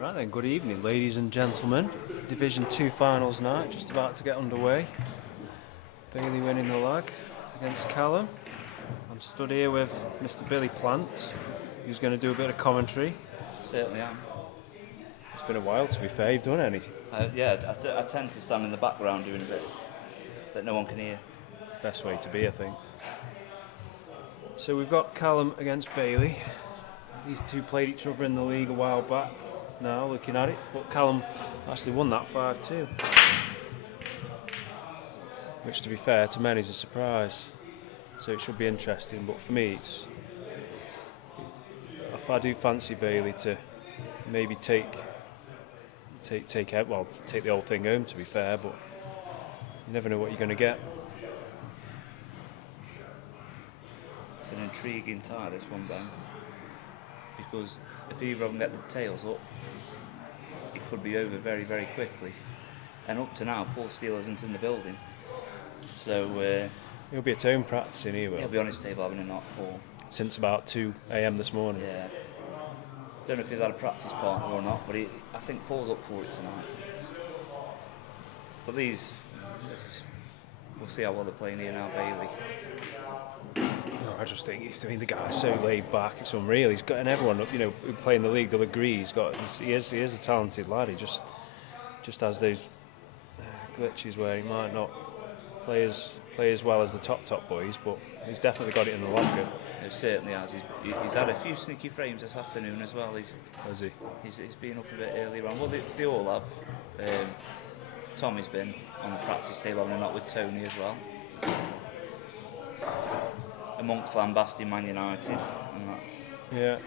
Right then, good evening ladies and gentlemen. Division 2 finals night just about to get underway. Bailey winning the lag against Callum. I'm stood here with Mr. Billy Plant, who's going to do a bit of commentary. Certainly am. It's been a while, to be fair. You've done anything? I tend to stand in the background doing a bit that no one can hear. Best way to be, I think. So we've got Callum against Bailey. These two played each other in the league a while back. Now looking at it, but Callum actually won that 5-2, which, to be fair, to many is a surprise. So it should be interesting. But for me, I do fancy Bailey to maybe take the whole thing home. To be fair, but you never know what you're going to get. It's an intriguing tie, this one, Ben, because if either of them get the tails up, it could be over very, very quickly. And up to now, Paul Steele isn't in the building, so He'll be at home practicing. He'll be on his table having a knock, Paul. Since about 2 a.m. this morning. Yeah. Don't know if he's had a practice partner or not, but I think Paul's up for it tonight. But we'll see how well they're playing here now, Bailey. I just think the guy's so laid back. It's unreal. He's got, and everyone, who play in the league, they'll agree. He is a talented lad. He just has those glitches where he might not play as well as the top boys, but he's definitely got it in the locker. He certainly has. He's had a few sneaky frames this afternoon as well. Has he? He's been up a bit earlier on. Well, they all have. Tommy's been on the practice table having a knock with Tony as well. Amongst Lambasty, Man United, and that's... Yeah.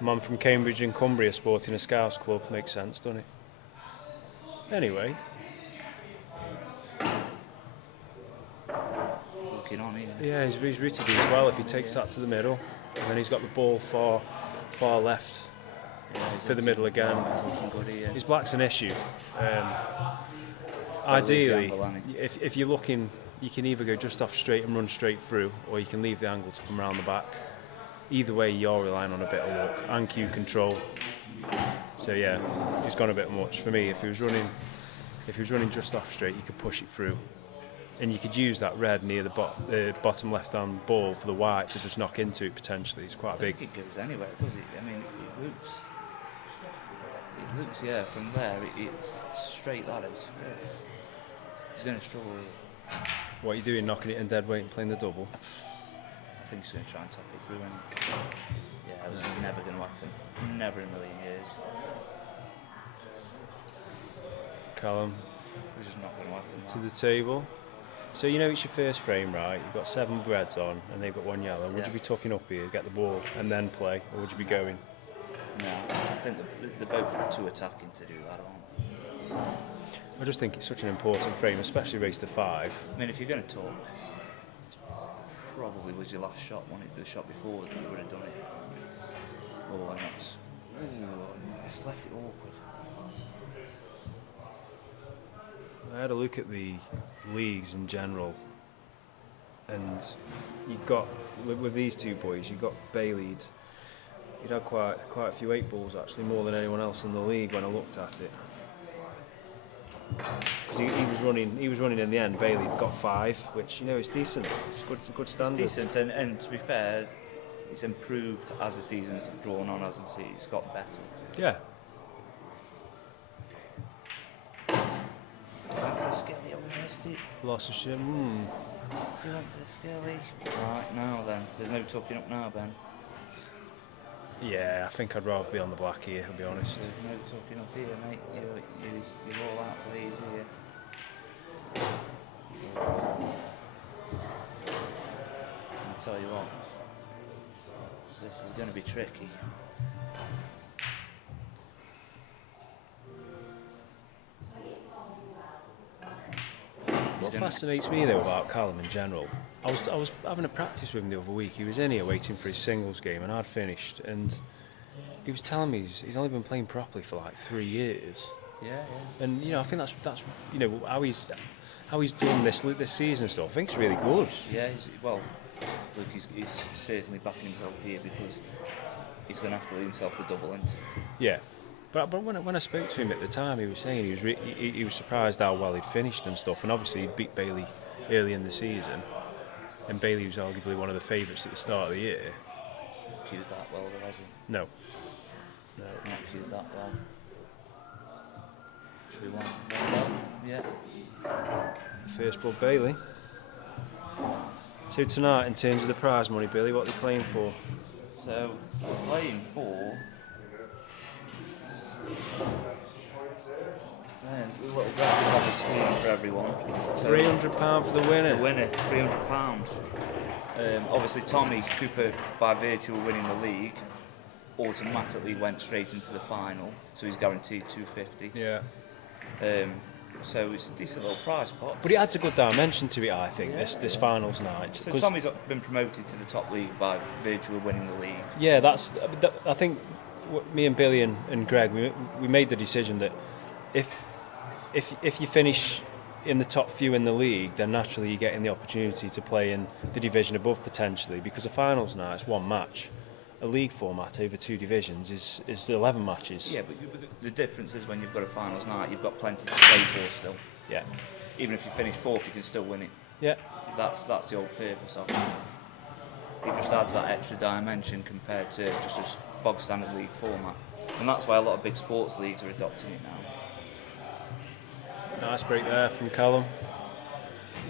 Man from Cambridge and Cumbria sporting a Scouse club, makes sense, doesn't it? Anyway. Looking on here. Yeah, he's rooted as well if he takes that to the middle. And then he's got the ball far left for the middle again. He's looking good here. His black's an issue. Ideally, if you're looking... You can either go just off straight and run straight through, or you can leave the angle to come around the back. Either way, you're relying on a bit of luck and cue control. So yeah, it's gone a bit much for me. If he was running just off straight, you could push it through, and you could use that red near the bottom left-hand ball for the white to just knock into it potentially. It's quite big. It goes anywhere, does it? I mean, it looks, yeah, from there it's straight. That is. Yeah. He's going to struggle with it. What are you doing, knocking it in dead weight and playing the double? I think he's going to try and top it through. Yeah, it was never going to happen. Never in a million years. Callum. It was just not going to happen. To the table. So it's your first frame, right? You've got 7 reds on and they've got 1 yellow. Would you be tucking up here, get the ball and then play, or would you be going? No, I think they're both too attacking to do that, aren't they? I just think it's such an important frame, especially race to 5. I mean, if you're going to talk, it probably was your last shot, wasn't it? The shot before that you would have done it. Oh, and it's left it awkward. I had a look at the leagues in general, and you've got, with these two boys, you've got Bailey'd He'd had quite a few 8 balls actually, more than anyone else in the league when I looked at it. Because he was running in the end. Bailey got 5, which is decent. It's a good standard. It's decent, and to be fair, it's improved as the season's drawn on, hasn't it? It's got better. Yeah. Skilly, I missed it. Loss of shit. You went for the Skilly. Right, now then. There's no tucking up now, Ben. Yeah, I think I'd rather be on the black here, to be honest. There's no tucking up here, mate. You're all out for these here. I'll tell you what. This is going to be tricky. What fascinates me though about Callum in general, I was having a practice with him the other week. He was in here waiting for his singles game, and I'd finished, and he was telling me he's only been playing properly for like 3 years. Yeah. And I think that's how he's done this season and stuff. I think it's really good. Yeah. Look, he's certainly backing himself here because he's going to have to leave himself the double into. Yeah. But when I spoke to him at the time, he was saying he was surprised how well he'd finished and stuff. And obviously he'd beat Bailey early in the season, and Bailey was arguably one of the favourites at the start of the year. Cued that well, though, has he? No. Not cued that well. Should we want well? Yeah. First blood Bailey. So tonight, in terms of the prize money, Billy, what are they playing for? So we're playing for. A little graphic on the screen for everyone. So £300 for the winner. The winner, £300. Obviously, Tommy Cooper, by virtue of winning the league, automatically went straight into the final, so he's guaranteed £250. Yeah. So it's a decent little prize pot. But it adds a good dimension to it, I think. This finals night. So Tommy's been promoted to the top league by virtue of winning the league. Yeah, I think me and Billy and Greg, we made the decision that if you finish in the top few in the league, then naturally you're getting the opportunity to play in the division above potentially, because a finals night is one match. A league format over 2 divisions is 11 matches. Yeah, but the difference is when you've got a finals night, you've got plenty to play for still. Yeah. Even if you finish 4th, you can still win it. Yeah. That's the whole purpose of it. It just adds that extra dimension compared to just a bog standard league format. And that's why a lot of big sports leagues are adopting it now. Nice break there from Callum.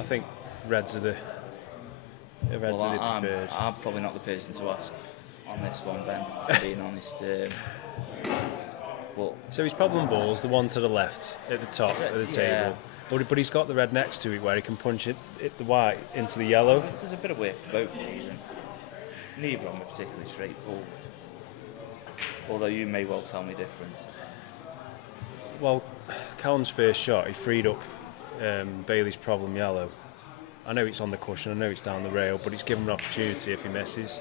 I think Reds are the preferred. I'm probably not the person to ask on this one, Ben, being honest. But so his problem ball's the one to the left at the top of the table. But he's got the red next to it where he can punch it the white into the yellow. There's a bit of work for both of these, and neither of them are particularly straightforward. Although you may well tell me different. Well, Callum's first shot, he freed up Bailey's problem yellow. I know it's on the cushion, I know it's down the rail, but it's given him an opportunity if he misses.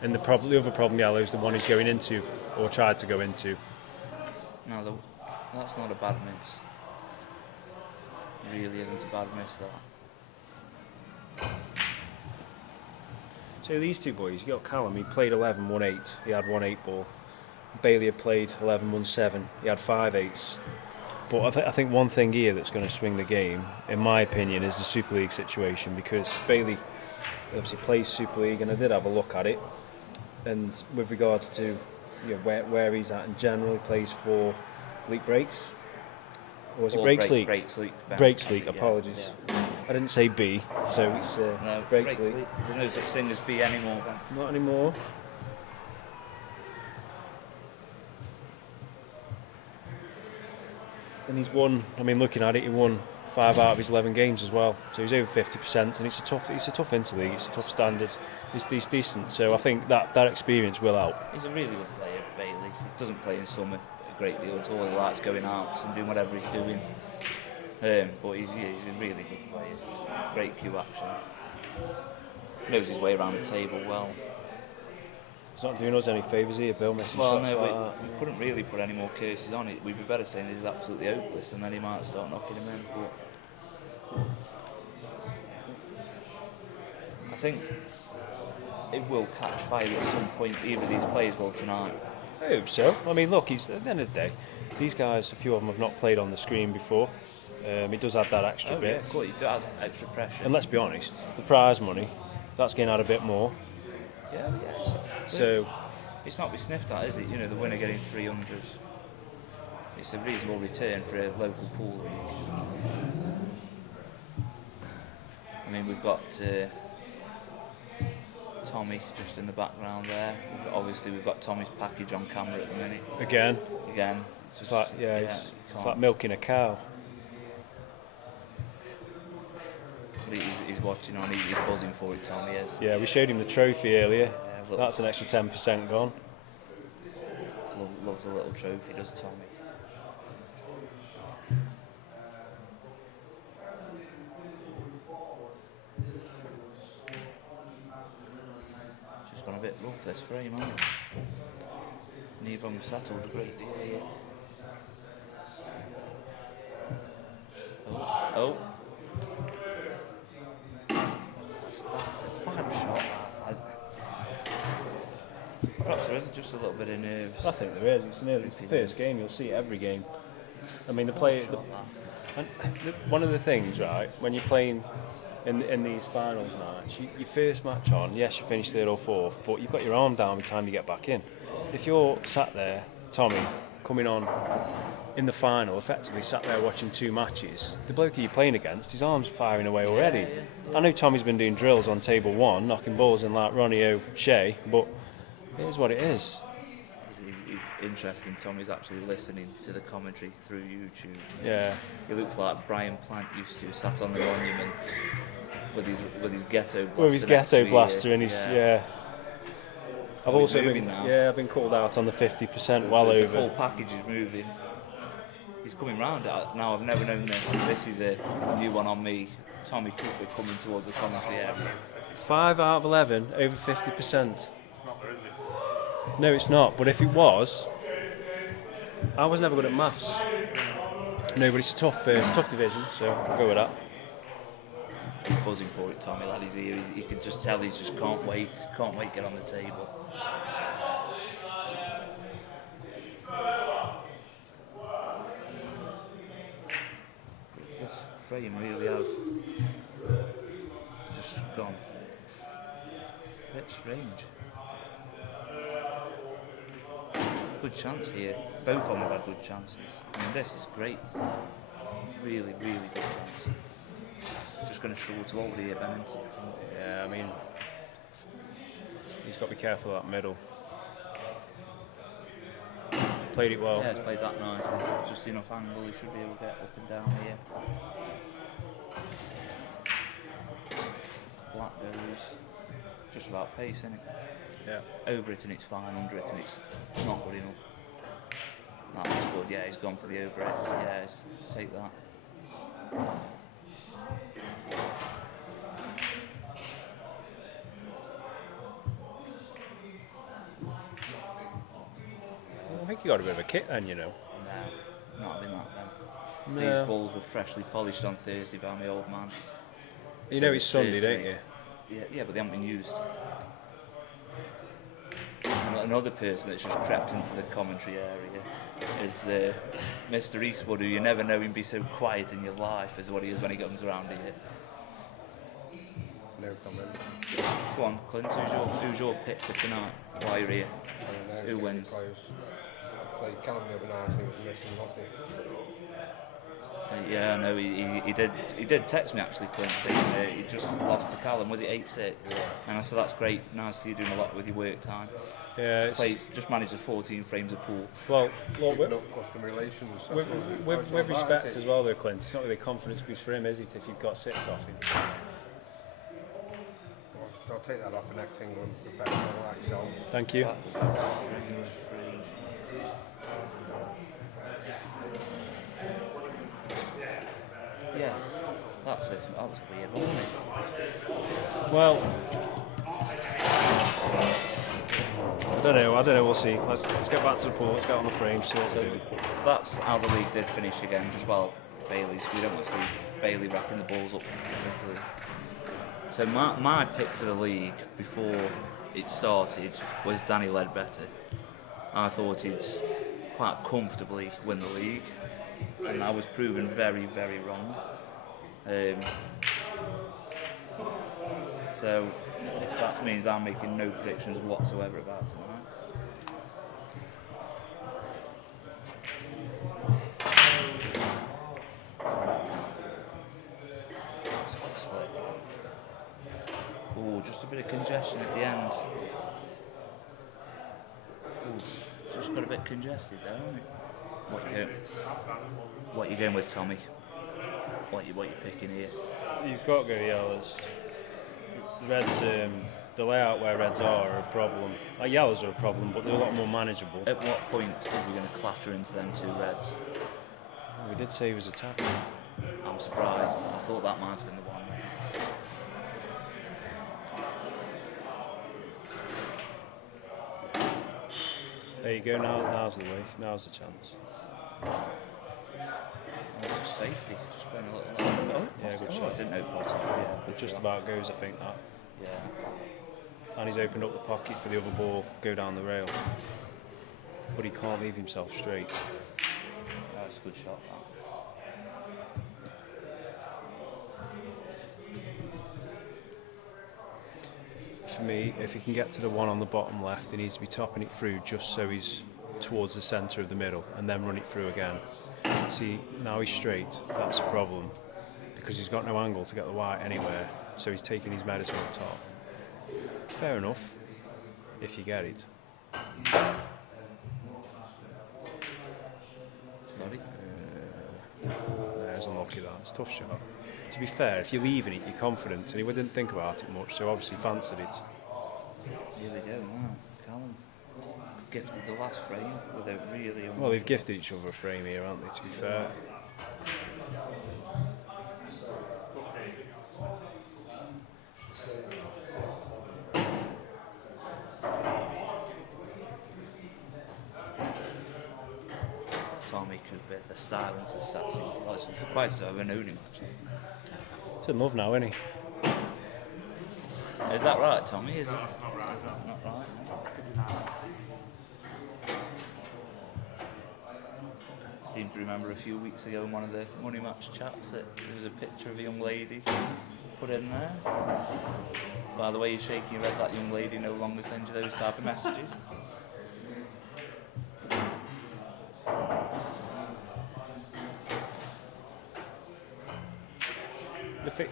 And the other problem yellow is the one he's going into, or tried to go into. No, that's not a bad miss. It really isn't a bad miss, that. So these two boys, you got Callum, he played 11, won 8, he had 1 8 ball. Bailey had played 11, won 7, he had 5 8s. But I think one thing here that's going to swing the game, in my opinion, is the Super League situation, because Bailey obviously plays Super League, and I did have a look at it. And with regards to where he's at in general, he plays for League Breaks. Or was it Breaks League? Breaks League, apologies. Yeah. I didn't say B, so it's no, Breaks League. There's no such thing as B anymore, Ben. Not anymore. And he's won, looking at it, he won 5 out of his 11 games as well. So he's over 50%, and it's a tough interleague, it's a tough standard. He's decent, so I think that experience will help. He's a really good player, Bailey. He doesn't play in summer a great deal at all. He likes going out and doing whatever he's doing. But he's a really good player. Great cue action. Knows his way around the table well. It's not doing us any favours here, Bill, missing shots like that. We couldn't really put any more curses on it. We'd be better saying he's absolutely hopeless, and then he might start knocking him in. But I think it will catch fire at some point. Either of these players will tonight. I hope so. I mean, look, at the end of the day, these guys, a few of them have not played on the screen before. It does add that extra bit. Yeah, cool. It does add extra pressure. And let's be honest, the prize money, that's going to add a bit more. Yeah. So it's not to be sniffed at, is it? You know, the winner getting 300. It's a reasonable return for a local pool league. I mean, we've got Tommy just in the background there. Obviously, we've got Tommy's package on camera at the minute. Again. It's like it's like milking a cow. But he's watching on. He's buzzing for it. Tommy is. Yeah, we showed him the trophy earlier. Yeah, that's an extra 10% gone. Loves a little trophy, does Tommy? Just gone a bit rough this frame, hasn't it? Neither of them settled a great deal here. Oh. That's a bad shot. Perhaps there is just a little bit of nerves. I think there is. It's the first game. You'll see it every game. I mean, one of the things, right, when you're playing in these finals nights, your first match on, yes, you finish third or fourth, but you've got your arm down by the time you get back in. If you're sat there, Tommy, coming on in the final, effectively sat there watching two matches, the bloke you're playing against, his arm's firing away already. I know Tommy's been doing drills on table one, knocking balls in like Ronnie O'Shea, but it is what it is. It's interesting. Tommy's actually listening to the commentary through YouTube. Yeah. He looks like Brian Plant used to, sat on the monument with his ghetto blaster. With his ghetto blaster and his I've also been called out on the 50% well over. The full package is moving. He's coming round. Now I've never known this. This is a new one on me. Tommy Cooper coming towards the commentary area. 5 out of 11 over 50%. No, it's not. But if it was, I was never good at maths. No, but it's tough division, so I'll go with that. He's buzzing for it, Tommy, lad. He's here. You can just tell he just can't wait to get on the table. This frame really has just gone a bit strange. Good chance here. Both of them have had good chances. I mean, this is great. Really, really good chance. Just going to struggle to hold here, Ben, isn't it? Yeah, I mean, he's got to be careful of that middle. Played it well. Yeah, he's played that nicely. Just enough angle, he should be able to get up and down here. Black goes. Just about pace, isn't it? Yeah. Over it and it's fine, under it and it's not good enough. That was good, yeah, he's gone for the over it. Yeah, take that. I think he got a bit of a kick then, you know. No, not having that then. No. These balls were freshly polished on Thursday by my old man. You know it's Sunday, don't you? Yeah, but they haven't been used. Another person that's just crept into the commentary area is Mr. Eastwood, who you never know him be so quiet in your life as what he is when he comes around here. No comment. Go on, Clint, who's your pick for tonight? Why you're here? Who wins? They can't the other night and he was missing nothing. Yeah, no, he did text me actually, Clint, saying he just lost to Callum. Was it 8-6? Yeah. And I said that's great. Nice to see you doing a lot with your work time. Yeah, just managed the 14 frames of pool. Well, Keeping up custom relations. with respect as well, though, Clint. It's not really a confidence boost for him, is it? If you've got 6 off him. I'll take that off for next England. The best one like so. Thank you. Yeah, that was a weird one, wasn't it? Well, I don't know. We'll see. Let's get back to the pool. Let's get on the frame. See what we do. That's how the league did finish again. Just well, Bailey's. We don't want to see Bailey racking the balls up particularly. So my pick for the league before it started was Danny Ledbetter. I thought he'd quite comfortably win the league, and I was proven very, very wrong. So that means I'm making no predictions whatsoever about tonight. Split. Oh, just a bit of congestion at the end. Ooh, just got a bit congested there, hasn't it? What you going with, Tommy? What you picking here? You've got to go yellows. The Reds, the layout where Reds are a problem. Yellows are a problem, but they're a lot more manageable. At what point is he going to clatter into them two Reds? We did say he was attacking. I'm surprised. I thought that might have been the one. There you go, now's the way, now's the chance. Oh, just safety, just playing a little. Oh, Yeah, good I shot. didn't know Potter. Yeah, It just about goes, I think, that. Yeah. And he's opened up the pocket for the other ball, go down the rail. But he can't leave himself straight. That's a good shot, that. For me, if he can get to the one on the bottom left, he needs to be topping it through just so he's towards the centre of the middle and then run it through again. See, now he's straight, that's a problem because he's got no angle to get the white anywhere, so he's taking his medicine up top. Fair enough, if you get it. It's unlucky that, it's a tough shot. To be fair, if you're leaving it, you're confident, and he didn't think about it much, so obviously fancied it. Here they go now. Callum gifted the last frame without really. Well, they've gifted each other a frame here, haven't they, to be fair? Tommy Cooper, the silent assassin. Well, it's quite so I've known him actually. He's in love now, isn't he? Is that right, Tommy? Is that not right? Is that not right? I seem to remember a few weeks ago in one of the Money Match chats that there was a picture of a young lady put in there. By the way you're shaking your head, that young lady no longer sends you those type of messages.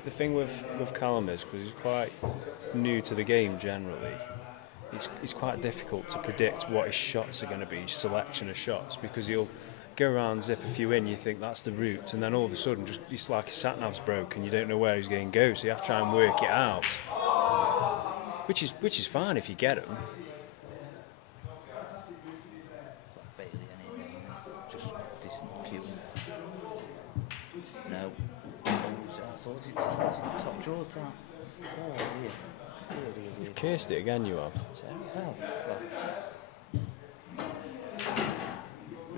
The thing with Callum is, because he's quite new to the game generally, it's quite difficult to predict what his shots are going to be, his selection of shots, because he'll go around, zip a few in, you think that's the route, and then all of a sudden just it's like his sat-nav's broken, you don't know where he's going to go, so you have to try and work it out, which is fine if you get him. Bailey, anything, just decent cue. No. Oh, I thought it top drawed that. Oh dear. You've cursed it again, you have. Well.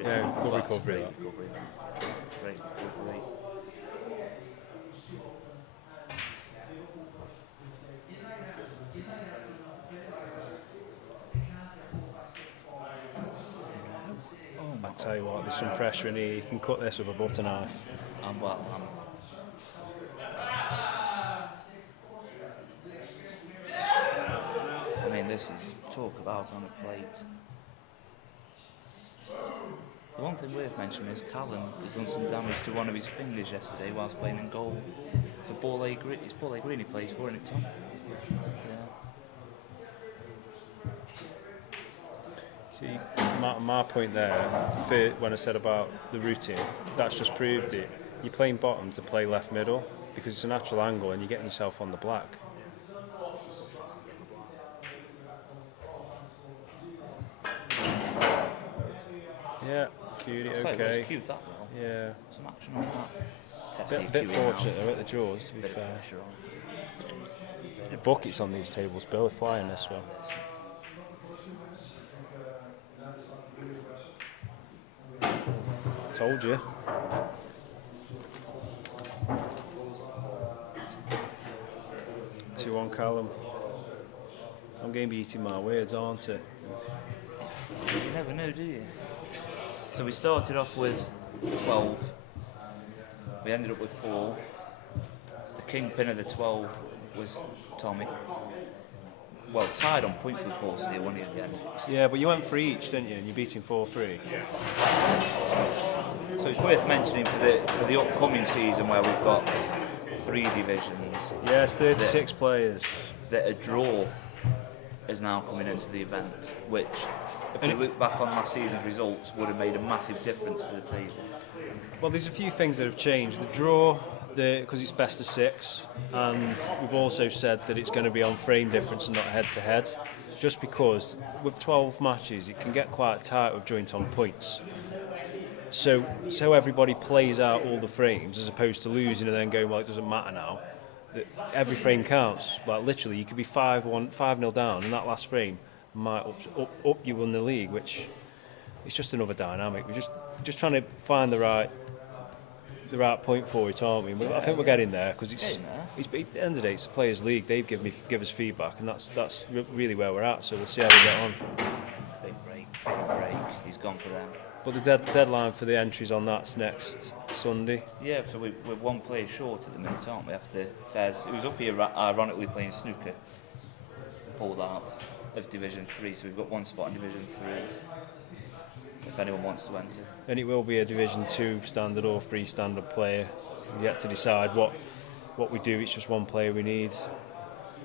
Yeah, good That's recovery. Great That. recovery. Great recovery. I tell you what, there's some pressure in here. You can cut this with a butter knife. I mean, this is talk about on a plate. The one thing worth mentioning is Callum has done some damage to one of his fingers yesterday whilst playing in goal for Ball A Green. It's Ball A Green he plays for, isn't it, Tom? Yeah. See, my point there, when I said about the routing, that's just proved it. You're playing bottom to play left middle because it's a natural angle and you're getting yourself on the black. Yeah, cued it okay. Cued that well. Yeah. Some action on that. Bit fortunate though at the jaws, to be Bit fair. of pressure on. The buckets on these tables, Bill, are flying this one. Told you. Two on Callum. I'm going to be eating my words, aren't I? You never know, do you? So we started off with 12. We ended up with 4. The kingpin of the 12 was Tommy. Well, tied on points with Paul Steele, wasn't he, at the end? Yeah, but you went for each, didn't you? And you beat him 4-3. So it's worth mentioning for the upcoming season where we've got 3 divisions. Yes, 36 players. That a draw is now coming into the event, which, if we look back on last season's results, would have made a massive difference to the table. Well, there's a few things that have changed. The draw, because it's best of 6, and we've also said that it's going to be on frame difference and not head-to-head, just because with 12 matches it can get quite tight with joint on points. So everybody plays out all the frames as opposed to losing and then going, well, it doesn't matter now. Every frame counts. Like literally, you could be 5-0 down, and that last frame might up you in the league, which it's just another dynamic. We're just trying to find the right point for it, aren't we? I think we're getting there because it's at the end of the day, it's the Players' League. They've give us feedback, and that's really where we're at. So we'll see how we get on. Big break. He's gone for them. But the deadline for the entries on that's next Sunday. Yeah, so we're 1 player short at the minute, aren't we? After Fez, who was up here ironically playing snooker, pulled out of Division 3, so we've got 1 spot in Division 3. If anyone wants to enter. And it will be a Division 2 standard or free standard player. We've yet to decide what we do. It's just 1 player we need.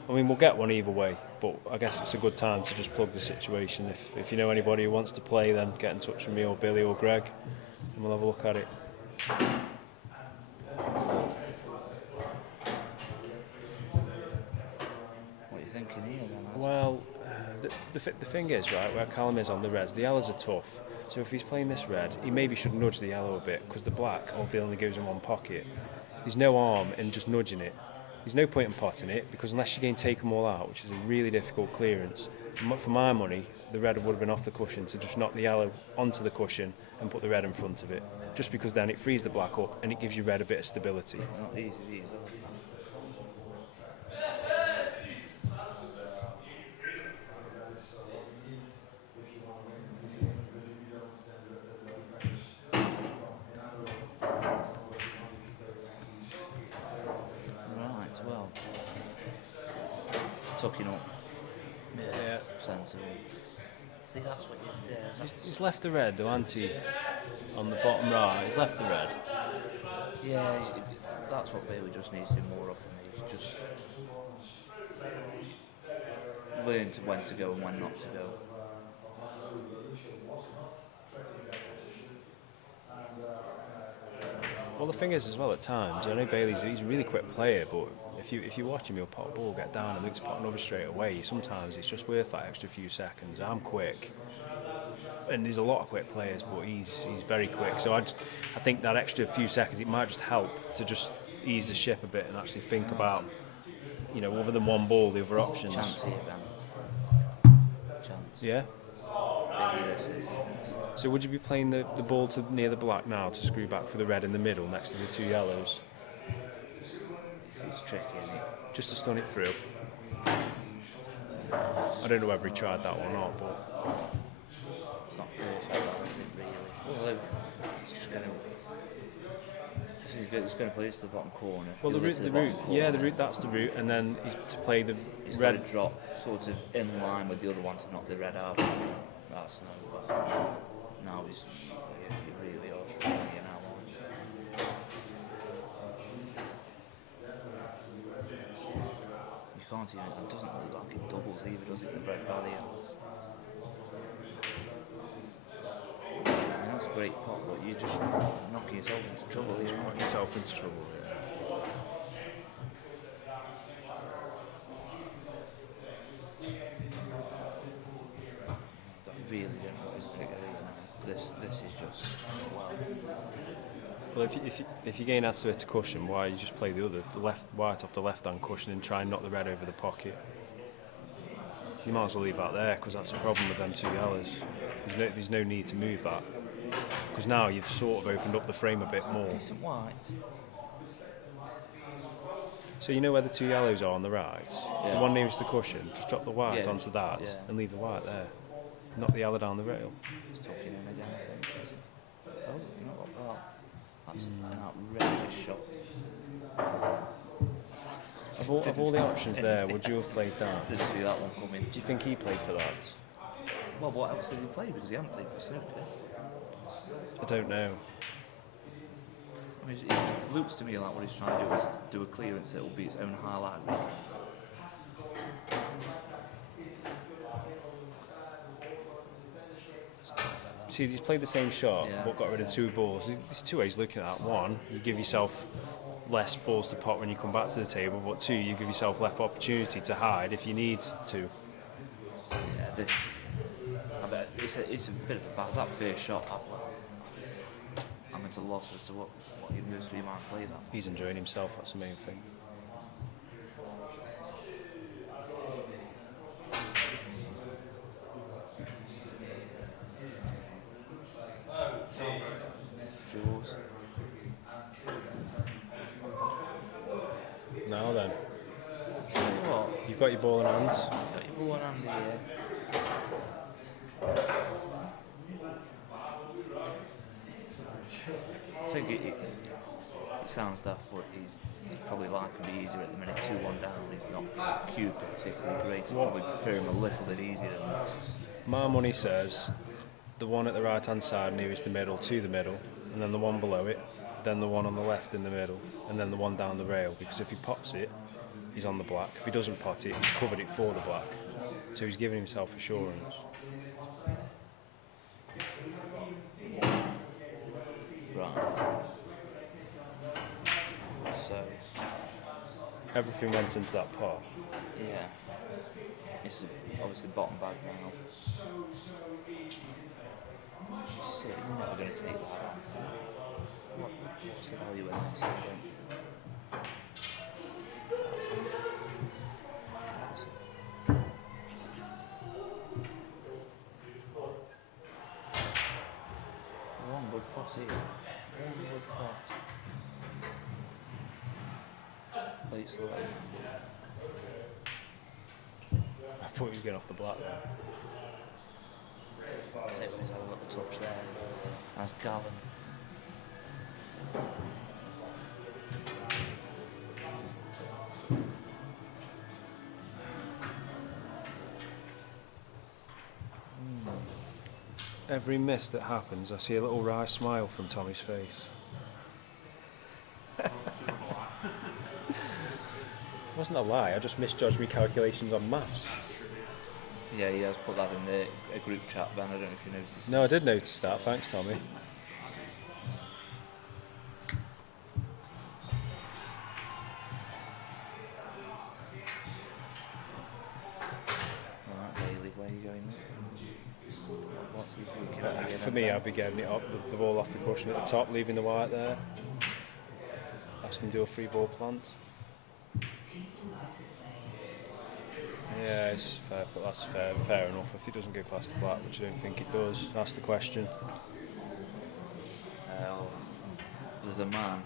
I mean, we'll get one either way, but I guess it's a good time to just plug the situation. If you know anybody who wants to play, then get in touch with me or Billy or Greg, and we'll have a look at it. What are you thinking here then? Well, the thing is, right, where Callum is on the reds, the yellows are tough. So if he's playing this red, he maybe should nudge the yellow a bit, because the black only goes in 1 pocket. There's no arm in just nudging it. There's no point in potting it, because unless you can take them all out, which is a really difficult clearance, for my money, the red would have been off the cushion to just knock the yellow onto the cushion and put the red in front of it. Just because then it frees the black up and it gives you red a bit of stability. Not easy, these, are they? Well, tucking up. Yeah. Sensible. See, that's what you do. He's left the red, though, hasn't he? On the bottom right, he's left the red. Yeah, that's what Bailey just needs to do more of for me. Just learn when to go and when not to go. Well, the thing is, as well, at times, I know he's a really quick player, but if you watch him, he'll pot a ball, get down, and look to pot another straight away. Sometimes it's just worth that extra few seconds. I'm quick, and there's a lot of quick players, but he's very quick. So I think that extra few seconds, it might just help to just ease the ship a bit and actually think about, other than 1 ball, the other options. Chance here, Ben. Chance. Yeah. Maybe this is. So would you be playing the ball near the black now to screw back for the red in the middle next to the 2 yellows? It's tricky, isn't it? Just to stun it through. I don't know whether he tried that or not, but It's not perfect, is it, really? Although, it's just going to... It's going to play this to the bottom corner. well, the route, that's the route, and then to play the He's red. got to drop sort of in line with the other one to knock the red out. That's no, but now he's really are struggling here now, aren't you? You can't even, it doesn't look like it doubles either, does it, the red value? I mean, that's a great pot, but you're just knocking yourself into trouble. He's putting himself into trouble. Yeah. Really don't know what he's going to get either. This is just wow. Well, if you're going after it to cushion, why you just play the left white off the left-hand cushion and try and knock the red over the pocket? You might as well leave that there, because that's a problem with them 2 yellows. There's no need to move that, because now you've sort of opened up the frame a bit more. Decent white. So you know where the two yellows are on the right? Yeah. The one nearest the cushion, just drop the white Yeah. onto that Yeah. and leave the white there. Not the yellow down the rail. He's tucking in again, I think. Is it? Oh, you know what? Well, that's an outrageous shot. Of all the options there, would you have played that? Didn't see that one coming. Do you think he played for that? Well, what else did he play? Because he hadn't played for snooker. I don't know. I mean, it looks to me like what he's trying to do is do a clearance that will be its own highlight reel. See, he's played the same shot, Yeah. but got rid of two balls. There's two ways looking at that. One, you give yourself less balls to pot when you come back to the table, but two, you give yourself less opportunity to hide if you need to. Yeah, this. I bet it's a bit of a bad. That first shot, I'm at a loss as to what he goes for. He might play that. He's enjoying himself, that's the main thing. Jaws. Now then, Tell you what, you've got your ball in hand. got your ball in hand here. I think it sounds daft, but he's probably like him be easier at the minute. 2-1 down. He's not Q particularly great. He'd probably prefer him a little bit easier than this. My money says the one at the right hand side nearest the middle to the middle, and then the one below it, then the one on the left in the middle, and then the one down the rail, because if he pots it, he's on the black. If he doesn't pot it, he's covered it for the black. So he's giving himself assurance. Right. So, Everything went into that pot. yeah. It's obviously bottom bag now. So you're never going to take that on. What's the value in this? I don't. One good pot here. One good pot. Play it slow. I thought he was getting off the black there. Take away a little touch there. That's Gallon. Every miss that happens, I see a little wry smile from Tommy's face. It wasn't a lie, I just misjudged my calculations on maths. Yeah, he has put that in a group chat, Ben. I don't know if you noticed. No, I did notice that, thanks Tommy. Alright, Bailey, where are you going? What's he looking at again? For me, I'd be getting it up, the ball off the cushion at the top, leaving the white there. Ask him to do a free ball plant. Yeah, it's fair, but that's fair enough. If he doesn't go past the black, which I don't think it does, that's the question. There's a man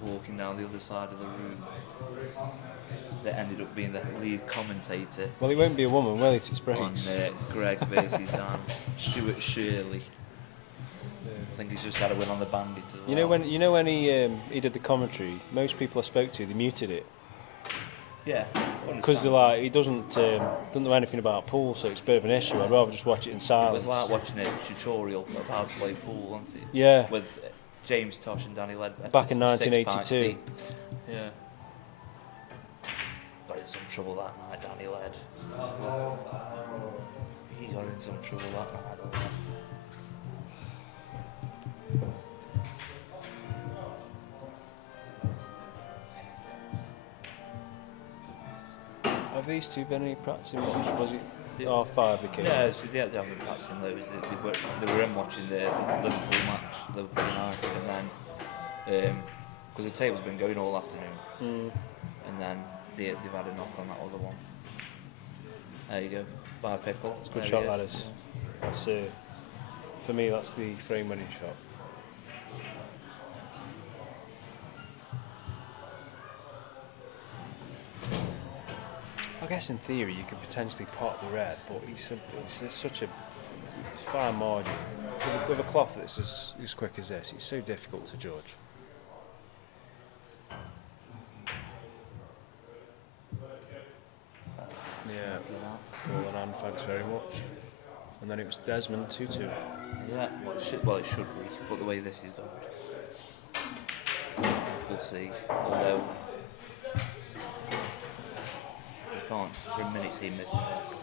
walking down the other side of the room that ended up being the lead commentator Well, he won't be a woman, will he? It's on breaks. Greg versus Dan. Stuart Shirley. I think he's just had a win on the bandit as well. You know when he did the commentary, most people I spoke to, they muted it. Yeah. Because they're like, he doesn't know anything about pool, so it's a bit of an issue. I'd rather just watch it in It silence. was like watching a tutorial of how to play pool, wasn't it? Yeah. With James Tosh and Danny Ledbetter. Back in 6 pints 1982. deep. Yeah. Got in some trouble that night, Danny Led. He got in some trouble that night. Have these two been any practicing much? Was it R5 the kid? No, so they haven't been practicing those. They were in watching the Liverpool match, Liverpool United, and then because the table's been going all afternoon, and then they've had a knock on that other one. There you go, by Pickle. It's a good shot, that is. That's, for me, that's the frame winning shot. guess in theory you could potentially pot the red, but it's such a fine margin. With a cloth that's as quick as this, it's so difficult to judge. Yeah, ball in hand, thanks very much. And then it was Desmond 2-2. Yeah, well, it should be, but the way this is going, we'll see. Although, you can't for a minute see him missing this.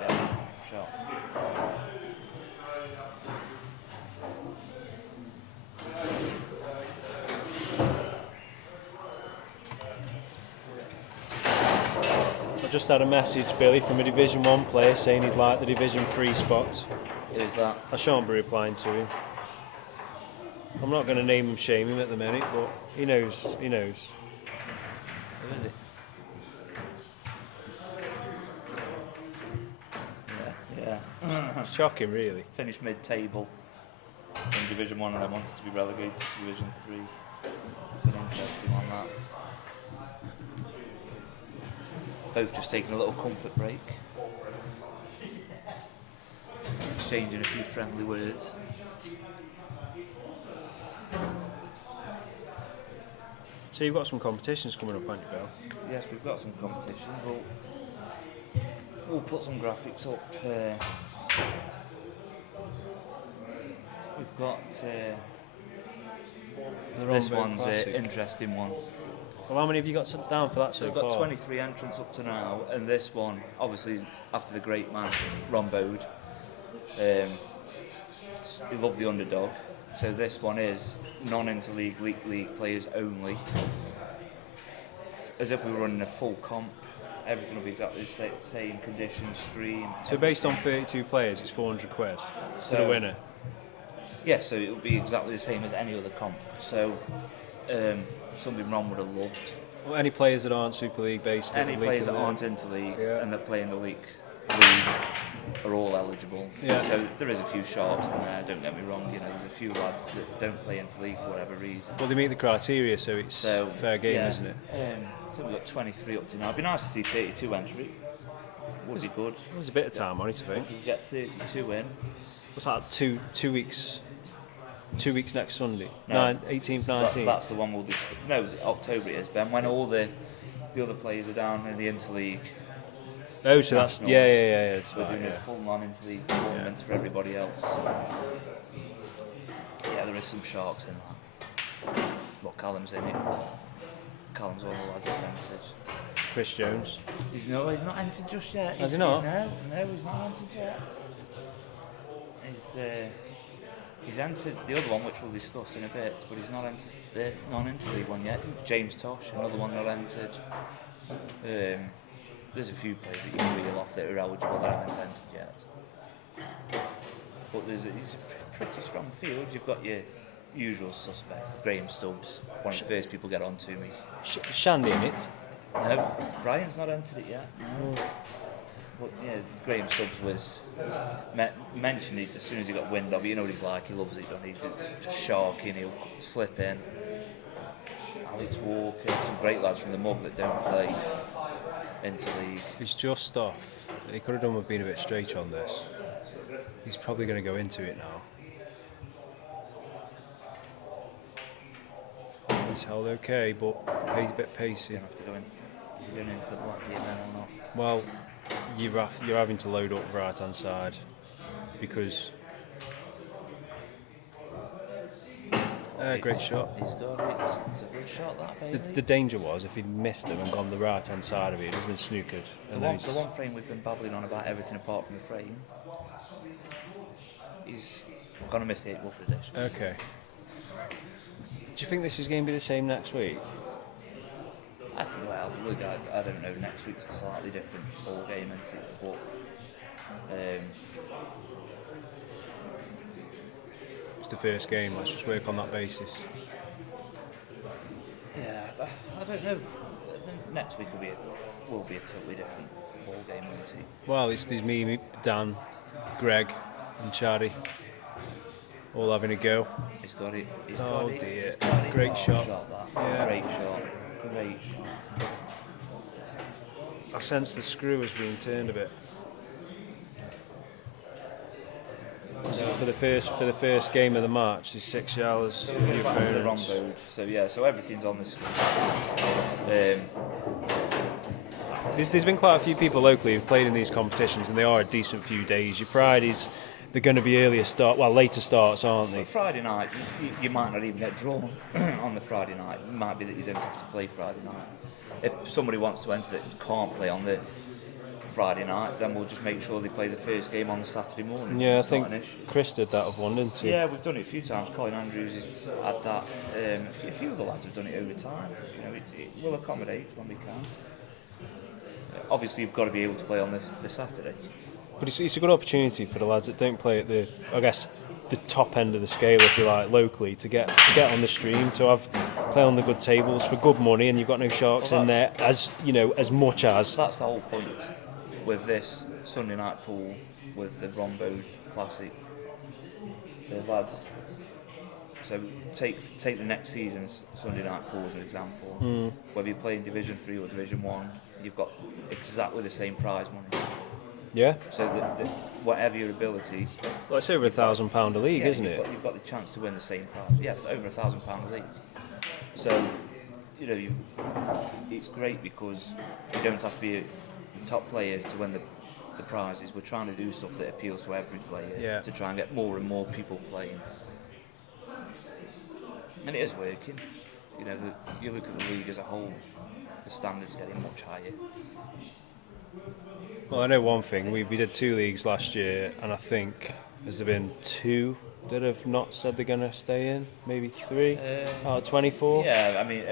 Yeah, shot. I just had a message, Billy, from a Division 1 player saying he'd like the Division 3 spot. Who's that? I shan't be replying to him. I'm not going to name him, shame him at the minute, but he knows. He knows. Who is it? Yeah. Shocking, really. Finished mid-table in Division 1 and then wanted to be relegated to Division 3. It's an interesting one, that. Both just taking a little comfort break. Exchanging a few friendly words. So you've got some competitions coming up, haven't you, Bill? Yes, we've got some competition, but we'll put some graphics up. We've got this one's an interesting one. Well, how many have you got down for that so We've far? got 23 entrants up to now, and this one, obviously, after the great man, Ron Bode, we love the underdog. So this one is non-interleague league players only. As if we were running a full comp, everything will be exactly the same conditions, stream. So based on 32 players, it's 400 quid to the winner. Yeah, so it will be exactly the same as any other comp. So something Ron would have loved. Well, any players that aren't Super League based? Any players that aren't interleague and that play in the league are all eligible. Yeah. So there is a few sharps in there, don't get me wrong, you know, there's a few lads that don't play interleague for whatever reason. Well, they meet the criteria, so it's fair game, yeah, isn't it? I think we've got 23 up to now. It'd be nice to see 32 entry. Would be good. There's a bit of time on it, I think. If we get 32 in. What's that, two weeks? 2 weeks next Sunday? No, 18th, 19th? That's the one we'll discuss. No, October it is, Ben, when all the other players are down in the interleague. Oh, so that's, yeah. So we're doing a full-on interleague tournament for everybody else. Yeah, there is some sharks in that. Look, Callum's in it. Callum's one of the lads that's entered. Chris Jones. He's not entered just yet. Has he not? No, he's not entered yet. He's entered the other one, which we'll discuss in a bit, but he's not entered the non-interleague one yet. James Tosh, another one not entered. There's a few players that you can reel off that are eligible that haven't entered yet. But it's a pretty strong field. You've got your usual suspect, Graham Stubbs, one of the first people get on to me. Shandy in it? No, Brian's not entered it yet. No. But yeah, Graham Stubbs was mentioned it as soon as he got wind of it. You know what he's like, he loves it, doesn't he? Just sharking, he'll slip in. Alex Walker, some great lads from the Mug that don't play interleague. He's just off. He could have done with being a bit straighter on this. He's probably going to go into it now. He's held okay, but a bit pacey. You're going into the black here then or not? Well, you're having to load up right hand side because great shot. He's got it. It's a good shot, that baby. The danger was if he'd missed him and gone the right hand side of it, he'd been snookered. The one frame we've been babbling on about everything apart from the frame. He's going to miss the 8 Wolf edition. Okay. Do you think this is going to be the same next week? I think, well, look, I don't know. Next week's a slightly different ball game, isn't it? But it's the first game. Let's just work on that basis. Yeah, I don't know. Next week will be a totally different ball game, won't it? Well, there's me, Dan, Greg, and Charlie all having a go. He's got it. Oh dear! He's got it. Great shot. That. Yeah. Great shot. Great shot. I sense the screw has been turned a bit. So for the first game of the match, there's 6 hours. So we're going back to the rhomboed. So yeah, so everything's on the screen. There's been quite a few people locally who've played in these competitions, and they are a decent few days. Your Fridays, they're going to be later starts, aren't they? So Friday night, you might not even get drawn on the Friday night. It might be that you don't have to play Friday night. If somebody wants to enter that can't play on the Friday night, then we'll just make sure they play the first game on the Saturday morning. Yeah, It's I think not an issue. Chris did that of one, didn't he? Yeah, we've done it a few times. Colin Andrews has had that. A few of the lads have done it over time. You know, it will accommodate when we can. Obviously, you've got to be able to play on the Saturday. But it's a good opportunity for the lads that don't play at the top end of the scale, if you like, locally, to get on the stream, to play on the good tables for good money, and you've got no sharks in there, as much as. That's the whole point with this Sunday night pool with the Rhombo Classic. The lads. So take the next season's Sunday night pool as an example. Whether you're playing Division 3 or Division 1, you've got exactly the same prize money. Yeah. So that whatever your ability, Well, it's over £1,000 a league, isn't it? You've got the chance to win the same prize. Yeah, it's over £1,000 a league. So, it's great because you don't have to be the top player to win the prizes. We're trying to do stuff that appeals to every player to try and get more and more people playing. And it is working. You look at the league as a whole, the standards are getting much higher. Well, I know one thing. We did 2 leagues last year, and I think has there been 2 that have not said they're going to stay in? Maybe 3 out of 24. Yeah, I mean,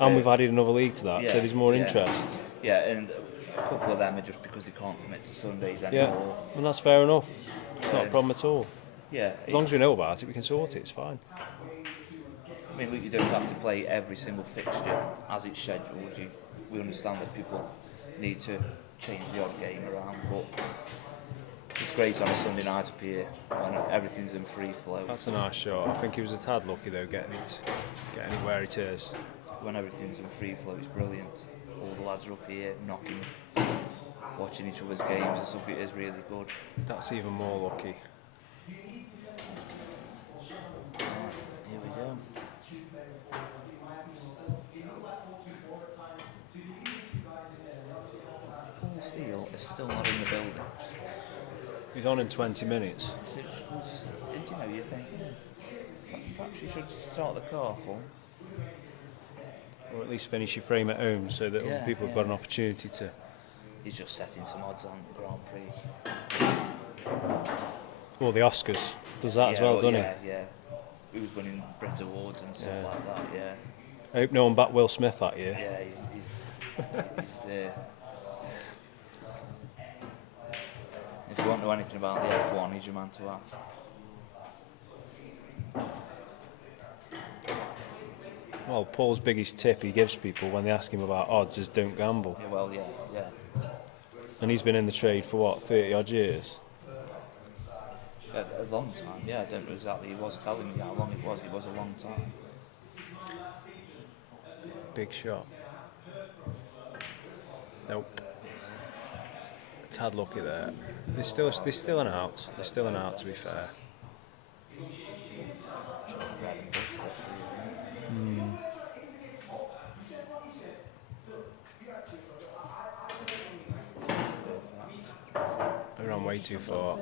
and we've added another league to that, so there's more interest. Yeah, and a couple of them are just because they can't commit to Sundays anymore. Yeah, and that's fair enough. It's not a problem at all. Yeah, as long as we know about it, we can sort it. It's fine. I mean, look, you don't have to play every single fixture as it's scheduled. We understand that people need to change the odd game around, but it's great on a Sunday night up here when everything's in free flow. That's a nice shot. I think he was a tad lucky though, getting it where it is. When everything's in free flow, it's brilliant. All the lads are up here knocking, watching each other's games and stuff. It is really good. That's even more lucky. Right, here we go. Steele is still not in the building. He's on in 20 minutes. So you think, perhaps you should start the car, Paul. Or at least finish your frame at home so that other people have got an opportunity to. He's just setting some odds on the Grand Prix. Or the Oscars. Does that as well, doesn't he? Yeah. He was winning Brit Awards and stuff like that, yeah. I hope no one backed Will Smith that year. Yeah, he's if you want to know anything about the F1, he's your man to ask. Well, Paul's biggest tip he gives people when they ask him about odds is don't gamble. Yeah, well, yeah. And he's been in the trade for what, 30 odd years? A long time, yeah. I don't know exactly. He was telling me how long it was. It was a long time. Big shot. Nope. Tad lucky there. There's still an out. There's still an out, to be fair. I ran way too far.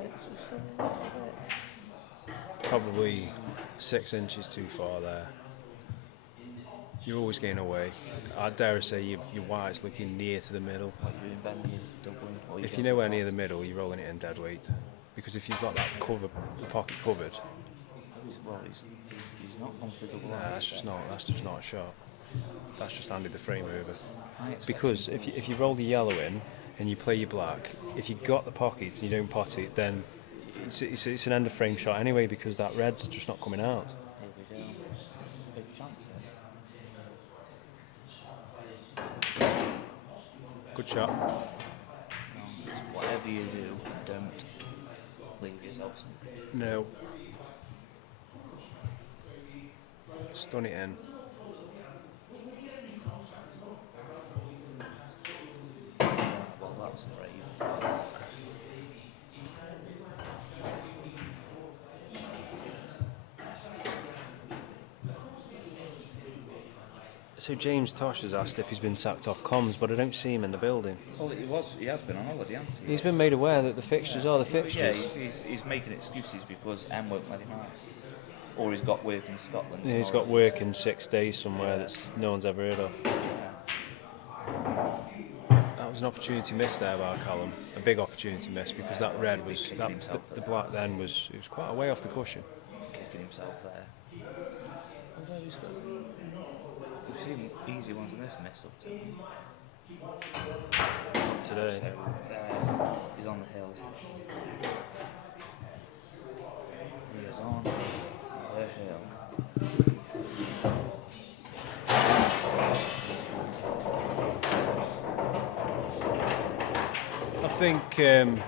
Probably 6 inches too far there. You're always getting away. I dare say your wire's looking near to the middle. If you're nowhere near the middle, you're rolling it in dead weight. Because if you've got that the pocket covered. Well, he's not gone for the double. Nah, that's just not a shot. That's just handed the frame over. Because if you roll the yellow in and you play your black, if you got the pocket and you don't pot it, then it's an end of frame shot anyway, because that red's just not coming out. Here we go. Big chances. Good shot. No, whatever you do, don't leave yourself some. No. Stun it in. So James Tosh has asked if he's been sacked off comms, but I don't see him in the building. Well, he has been on holiday, hasn't he? He's been made aware that the fixtures are the fixtures. Yeah, he's making excuses because M won't let him out. Or he's got work in Scotland. Yeah, he's got work in 6 days somewhere that no one's ever heard of. That was an opportunity missed there by Callum. A big opportunity missed because that red was the black then was quite a way off the cushion. Kicking himself there. Although we've seen easy ones in this messed up too. Today. So, he's on the hill. He is on the hill. I think, in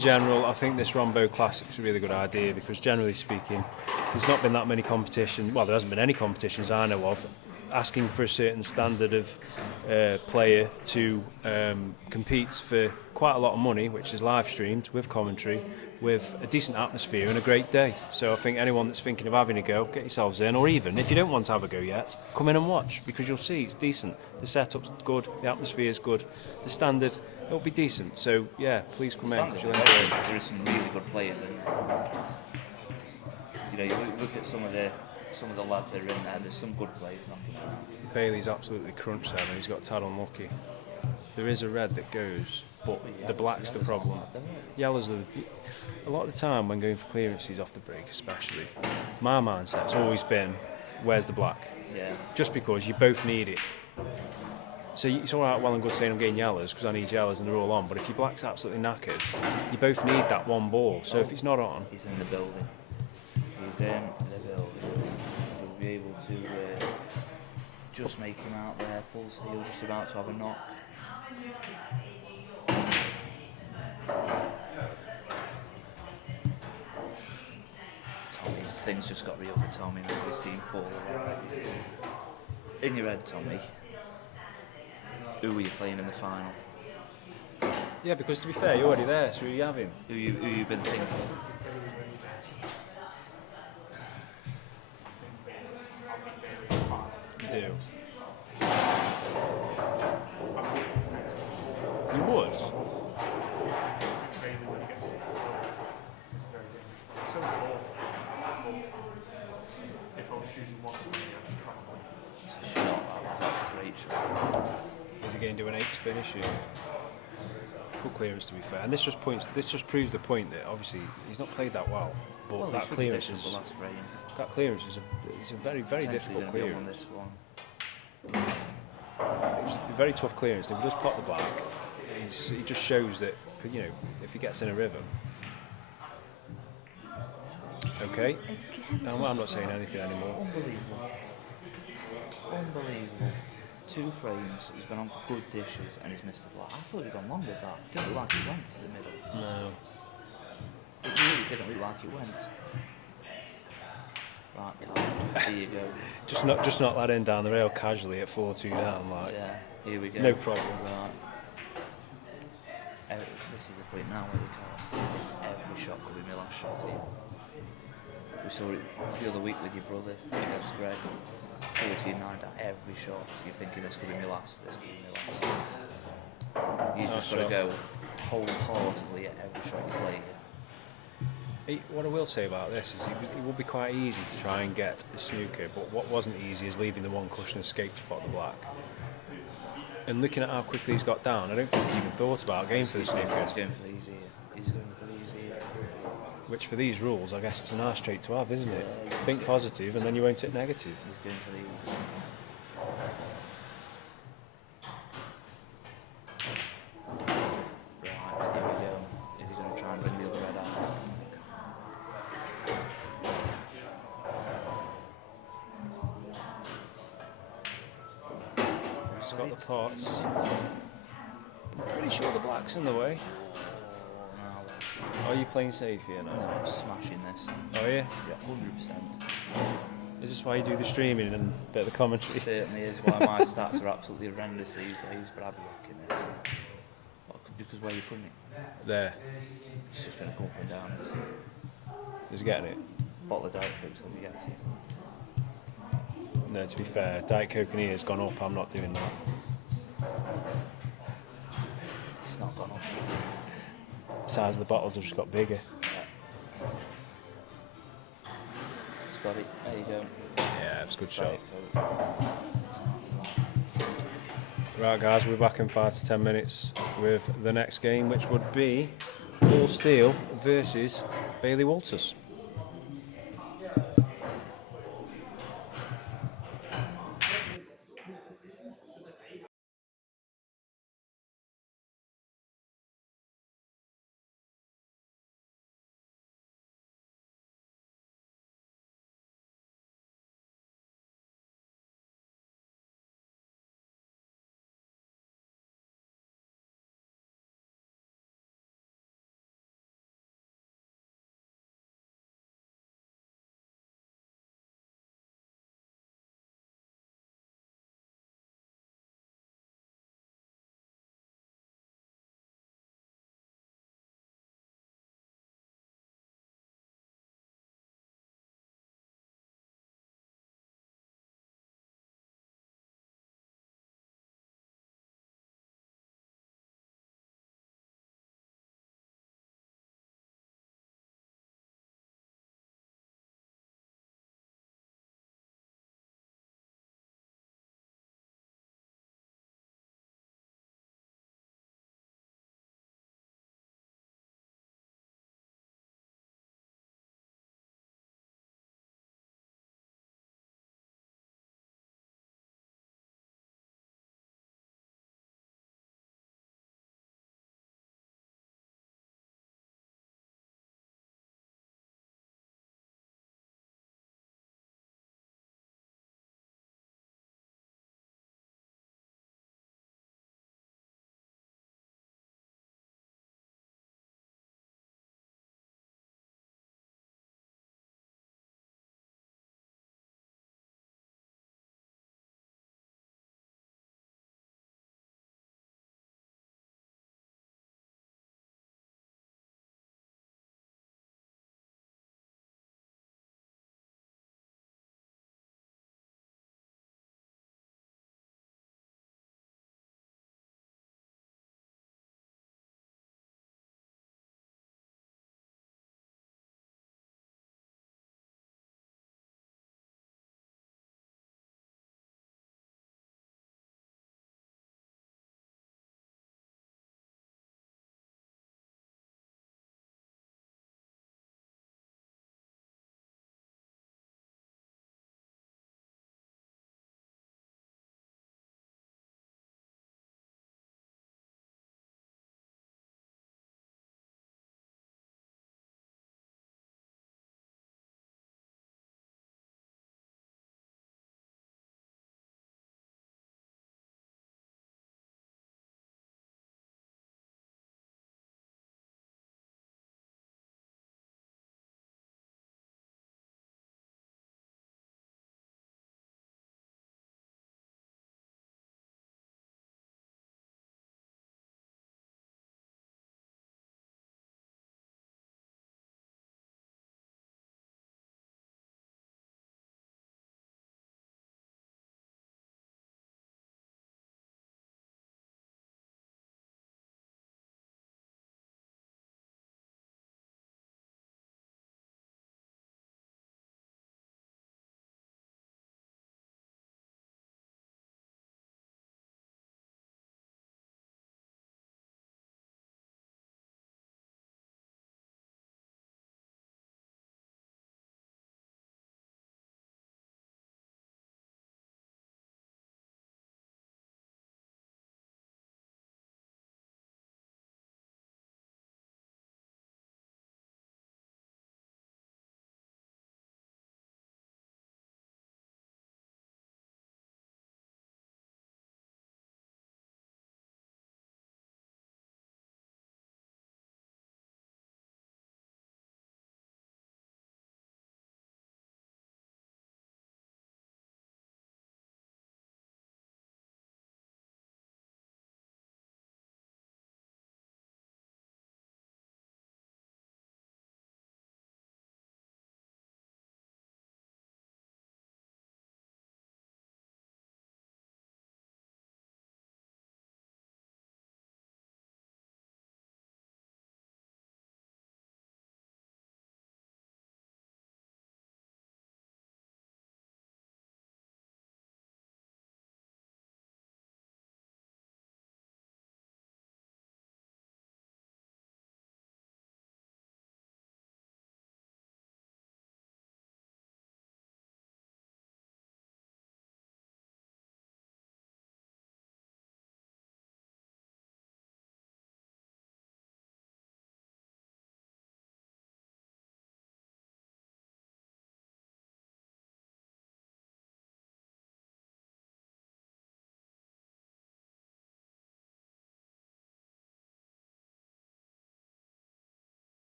general, I think this Rombo Classic is a really good idea because, generally speaking, there's not been that many competitions. Well, there hasn't been any competitions I know of asking for a certain standard of player to compete for quite a lot of money, which is live streamed with commentary, with a decent atmosphere and a great day. So I think anyone that's thinking of having a go, get yourselves in, or even if you don't want to have a go yet, come in and watch because you'll see it's decent. The setup's good, the atmosphere is good, the standard, it'll be decent. So yeah, please come in because you'll enjoy it. There are some really good players in there. You know, you look at some of the lads that are in there. There's some good players on there. Bailey's absolutely crunched there and he's got tad unlucky. There is a red that goes, but the black's the problem. Yellows are a lot of the time when going for clearances off the break especially, my mindset's always been, where's the black? Yeah. Just because you both need it. So it's all right, well and good saying I'm getting yellows because I need yellows and they're all on, but if your black's absolutely knackered, you both need that one ball. So if it's not on... He's in the building. He's in the building. He'll be able to just make him out there. Paul Steele just about to have a knock. Tommy's things just got real for Tommy now. We've seen Paul already. In your head, Tommy, who are you playing in the final? Yeah, because to be fair, you're already there, so who are you having? Who you been thinking? You do. You would? If I was choosing one to win against, probably. It's a shot, that's a great shot. Is he going to do an 8 to finish here? Good clearance, to be fair. And this just proves the point that obviously he's not played that well, but Well, that clearance is the last frame. That clearance is a very, very difficult clearance. On this one. It was a very tough clearance. If he does pot the black, he just shows that, you know, if he gets in a rhythm. Okay. And well, I'm not saying anything anymore. Unbelievable. Unbelievable. 2 frames, he's been on for good dishes and he's missed the block. I thought he'd gone long with that. Didn't look like he went to the middle. No. It really didn't look like it went. Right, Carl, here you go. Just not that in down the rail casually at 4-2 down, like. Yeah, here we go. No problem. Right. This is the point now where you can't. Every shot could be my last shot here. We saw it the other week with your brother against Greg. 14-9 down every shot. So you're thinking this could be my last, this could be my last. You just got to go wholeheartedly at every shot you play here. What I will say about this is it would be quite easy to try and get a snooker, but what wasn't easy is leaving the one cushion escape to pot the black. And looking at how quickly he's got down, I don't think he's even thought about going for the snooker. He's going for the easy here. He's going for the easy here. Which for these rules, I guess it's a nice trait to have, isn't it? Think positive and then you won't hit negative. He's going for the easy. Right, here we go. Is he going to try and bring the other red out? He's got the pots. Pretty sure the black's in the way. Are you playing safe here now? No, I'm smashing this. Oh yeah? Yeah, 100%. Is this why you do the streaming and a bit of the commentary? It certainly is why my stats are absolutely horrendous these days, but I'd be rocking this. Because where you're putting it. There. It's just going to go up and down. It's He's getting it. bottle of Diet Coke says he gets it. No, to be fair, Diet Coke in here has gone up. I'm not doing that. It's not gone up. The size of the bottles have just got bigger. It's got it. There you go. Yeah, it was a good shot. Diet Coke. Right, guys, we're back in 5 to 10 minutes with the next game, which would be Paul Steele versus Bailey Walters.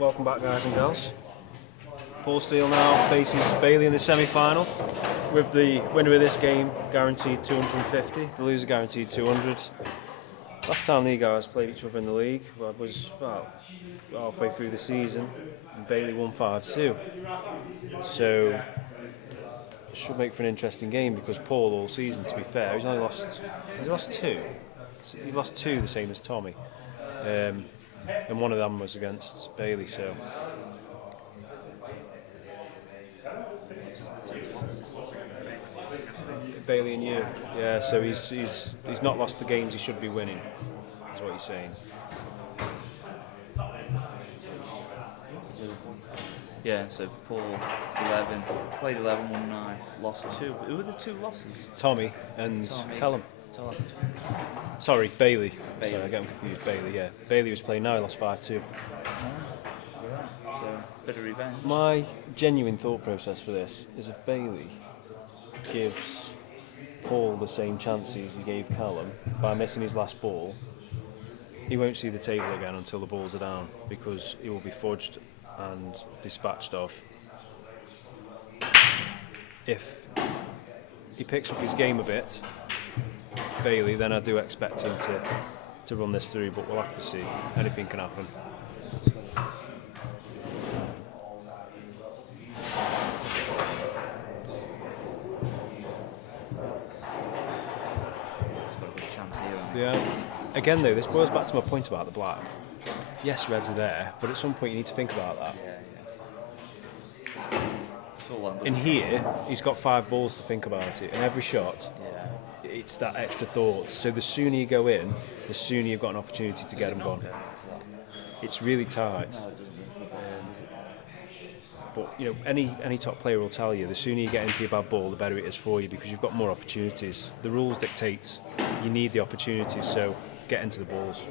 welcome back, guys and girls. Paul Steele now faces Bailey in the semi-final, with the winner of this game guaranteed 250, the loser guaranteed 200. Last time these guys played each other in the league was about halfway through the season, and Bailey won 5-2. So it should make for an interesting game, because Paul all season, to be fair, he's lost two. He lost two, the same as Tommy, and one of them was against Bailey. So Bailey and you, yeah. So he's not lost the games he should be winning, is what he's saying. Yeah, so Paul 11, played 11, won 9, lost 2. Who were the 2 losses? Tommy and Tommy. Callum. Sorry, Bailey. Sorry, I get him confused. Bailey, yeah. Bailey was playing now, he lost 5-2. So, bit of revenge. My genuine thought process for this is, if Bailey gives Paul the same chances he gave Callum by missing his last ball, he won't see the table again until the balls are down, because he will be fudged and dispatched of. If he picks up his game a bit, Bailey, then I do expect him to run this through, but we'll have to see. Anything can happen. Yeah. Again, though, this boils back to my point about the black. Yes, reds are there, but at some point you need to think about that. In here, he's got 5 balls to think about it, and every shot, it's that extra thought. So the sooner you go in, the sooner you've got an opportunity to get them gone. It's really tight. But you know, any top player will tell you, the sooner you get into your bad ball, the better it is for you, because you've got more opportunities. The rules dictate you need the opportunities, so get into the balls.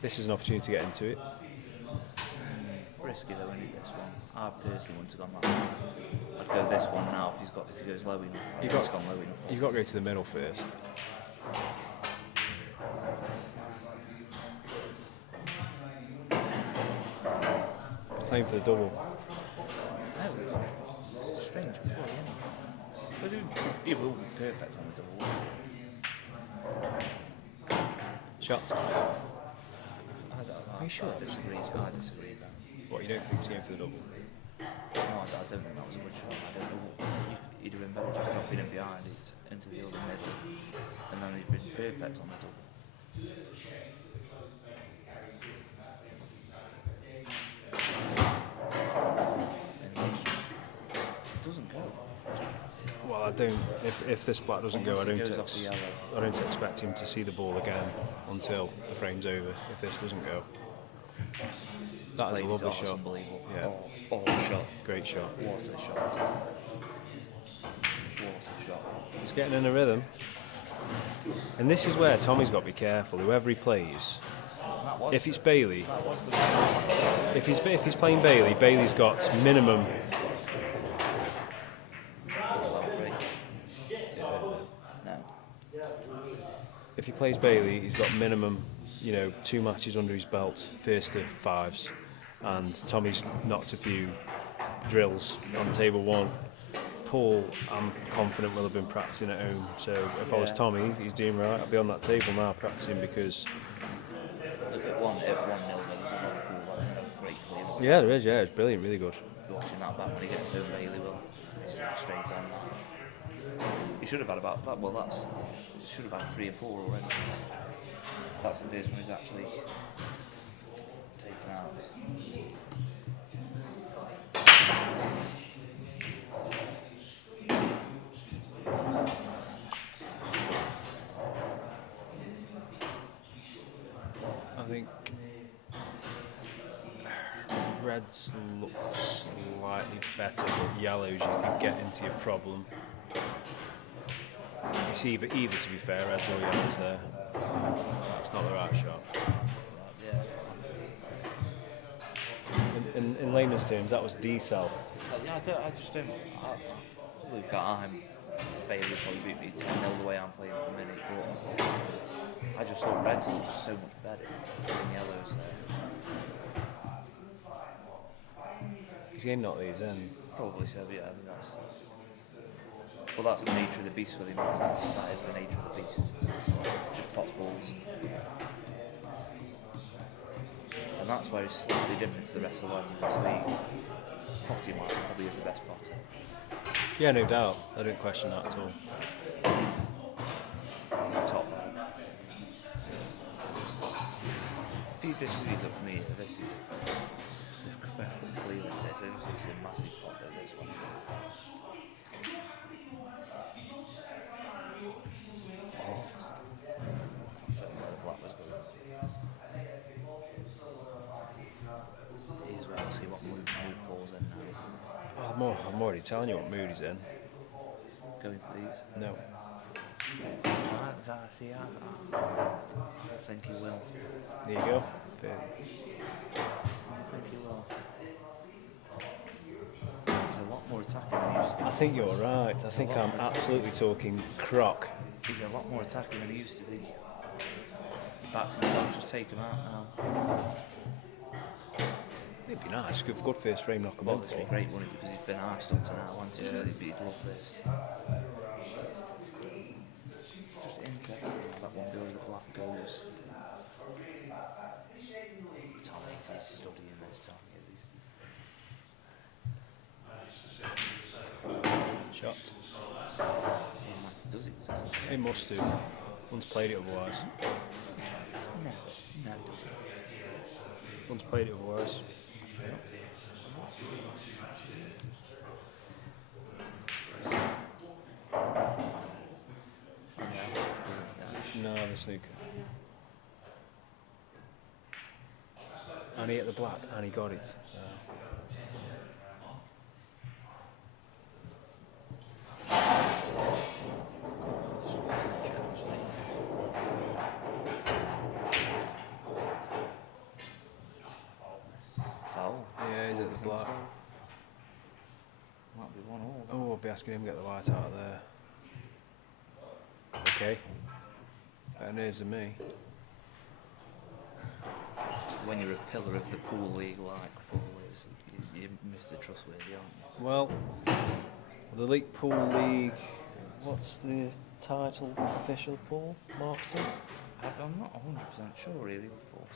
This is an opportunity to get into it. Risky though, isn't it, this one? I personally wouldn't have gone that way. I'd go this one now if he goes low enough. He's gone low enough. You've got to go to the middle first. Playing for the double. No, strange play, isn't it? But he will be perfect on the double. Shot. Are you sure? I disagree with that. What, you don't think he's going for the double? No, I don't think that was a good shot. I don't know. He'd have been better just dropping him behind it into the other middle, and then he'd been perfect on the double. It doesn't go. Well, I don't. If this black doesn't go, I Unless it goes off the yellow. I don't expect him to see the ball again until the frame's over. If this doesn't go, that is a lovely shot. Unbelievable. Yeah. Oh, shot. Great shot. What a shot. What a shot. He's getting in a rhythm, and this is where Tommy's got to be careful. Whoever he plays, if it's Bailey, if he's playing Bailey, Bailey's got minimum. If he plays Bailey, he's got minimum, 2 matches under his belt, first to 5s, and Tommy's knocked a few drills on table 1. Paul, I'm confident, will have been practicing at home. So if I was Tommy, he's doing right. I'll be on that table now practicing, because. Look at 1-0, there's a Liverpool great clearance. Yeah, there is. Yeah, it's brilliant, really good. Watching that back when he gets home, Bailey will. He's straight on that. He should have had about that. Well, he should have had 3 or 4 already. That's the first one he's actually taken out. I think reds look slightly better, but yellows you can get into your problem. It's either to be fair, reds or yellows there. That's not the right shot. Yeah. In layman's terms, that was D-cell. Yeah, I just don't. Look, Bailey probably beat me 10-0 the way I'm playing at the minute, but I just thought reds looked so much better than yellows there. He's getting knocked these in. Probably so, yeah. I mean, that's the nature of the beast with him. That is the nature of the beast. Just pots balls. And that's where he's slightly different to the rest of the lads in this league. Potting wise, probably is the best potter. Yeah, no doubt. I don't question that at all. Top man. If he disagrees up for me, this is clearly says it's a massive pot at this one. Oh, I don't know where the black was going. He as well, see what mood Paul's in now. Oh, I'm already telling you what mood he's in. Going for these. No. I think he will. There you go. Fair. I think he will. He's a lot more attacking than he used to be. I think you're right. I think I'm absolutely talking croc. He's a lot more attacking than he used to be. He backs himself, just take him out now. It'd be nice. Good first frame knock him Well, on. this would be great, wouldn't it? Because he's been arsed up to now, hasn't he? So he'd love this. Just interesting if that one goes, the black goes. Tommy's studying this, Tommy, is he? Shot. Does he? He must do. One's played it otherwise. No, it doesn't. One's played it otherwise. No, the snooker. And he hit the black, and he got it. Foul. Yeah, he's at the black. Might be 1-1. Oh, I'll be asking him to get the white out of there. Okay. Better news than me. When you're a pillar of the pool league like Paul is, you're Mr. Trustworthy, aren't you? Well, the League Pool League. What's the title? Official Paul? Marketing? I'm not 100% sure really. Paul.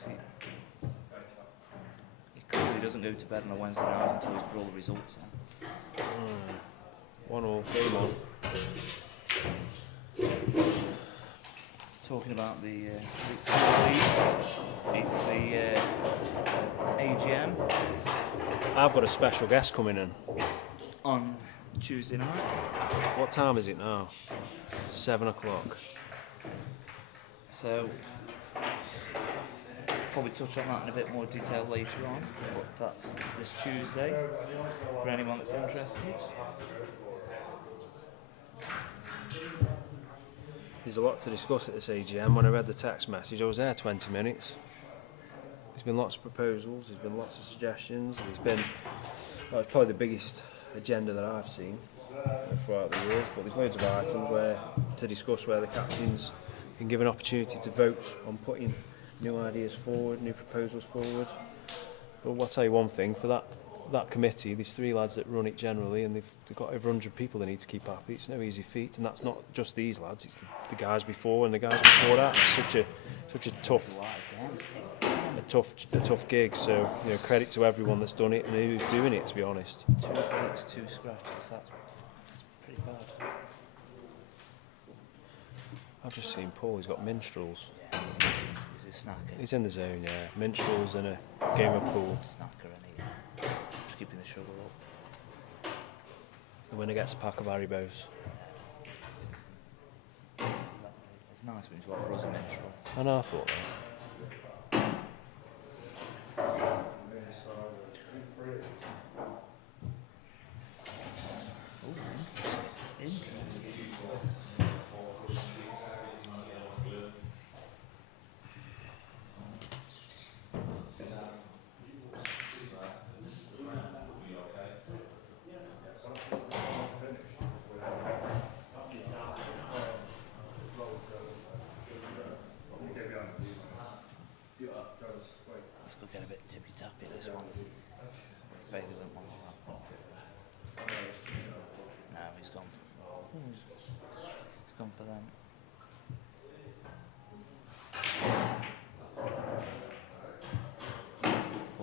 He clearly doesn't go to bed on a Wednesday night until he's put all the results in. 1-1, game on. Talking about the league, it's the AGM I've got a special guest coming in. on Tuesday night. What time is it now? 7 o'clock. So, probably touch on that in a bit more detail later on, but that's this Tuesday for anyone that's interested. There's a lot to discuss at this AGM. When I read the text message, I was there 20 minutes. There's been lots of proposals, there's been lots of suggestions, it's probably the biggest agenda that I've seen throughout the years, but there's loads of items to discuss where the captains can give an opportunity to vote on putting new ideas forward, new proposals forward. But I'll tell you one thing, for that committee, there's 3 lads that run it generally, and they've got over 100 people they need to keep happy. It's no easy feat, and that's not just these lads, it's the guys before and the guys before that. It's such a tough gig, so credit to everyone that's done it and who's doing it, to be honest. 2 breaks, 2 scratches, that's pretty bad. I've just seen Paul, he's got minstrels. He's a snacker. He's in the zone, yeah. Minstrels and a game of pool. Snacker, and just keeping the sugar up. The winner gets a pack of Haribos. It's nice when you offer us a minstrel. And I thought that. Interesting.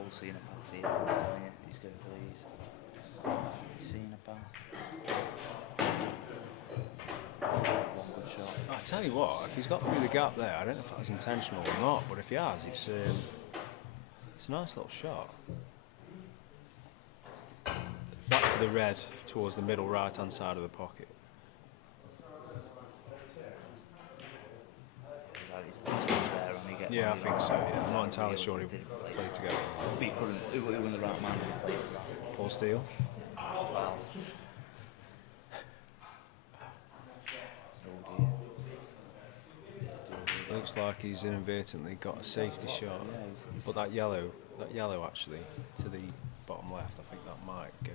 Paul's seen a path here, I'm telling you, he's going for these. He's seen a path. One good shot. I tell you what, if he's got through the gap there, I don't know if that was intentional or not, but if he has, it's a nice little shot. That's for the red towards the middle right-hand side of the pocket. He's got a touch there and he gets. Yeah, I think so. Yeah, I'm not entirely He sure he didn't play played for together. that. But he couldn't. Who were the right man who played for that? Paul Steele. Well. Oh dear. Looks like he's inadvertently got a safety shot, Yeah, he's but that yellow actually to the bottom left, I think that might go.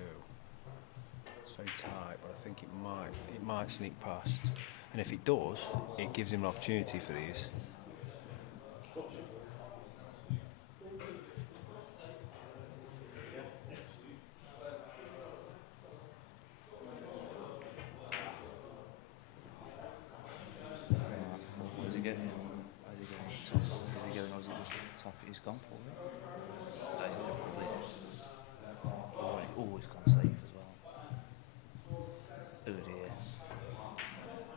It's very tight, but I think it might sneak past. And if it does, it gives him an opportunity for these. Where's he getting? Where's he getting? Top? Is he getting? Or is he just top? He's gone for it. Oh, he's gone safe as well. Oh dear.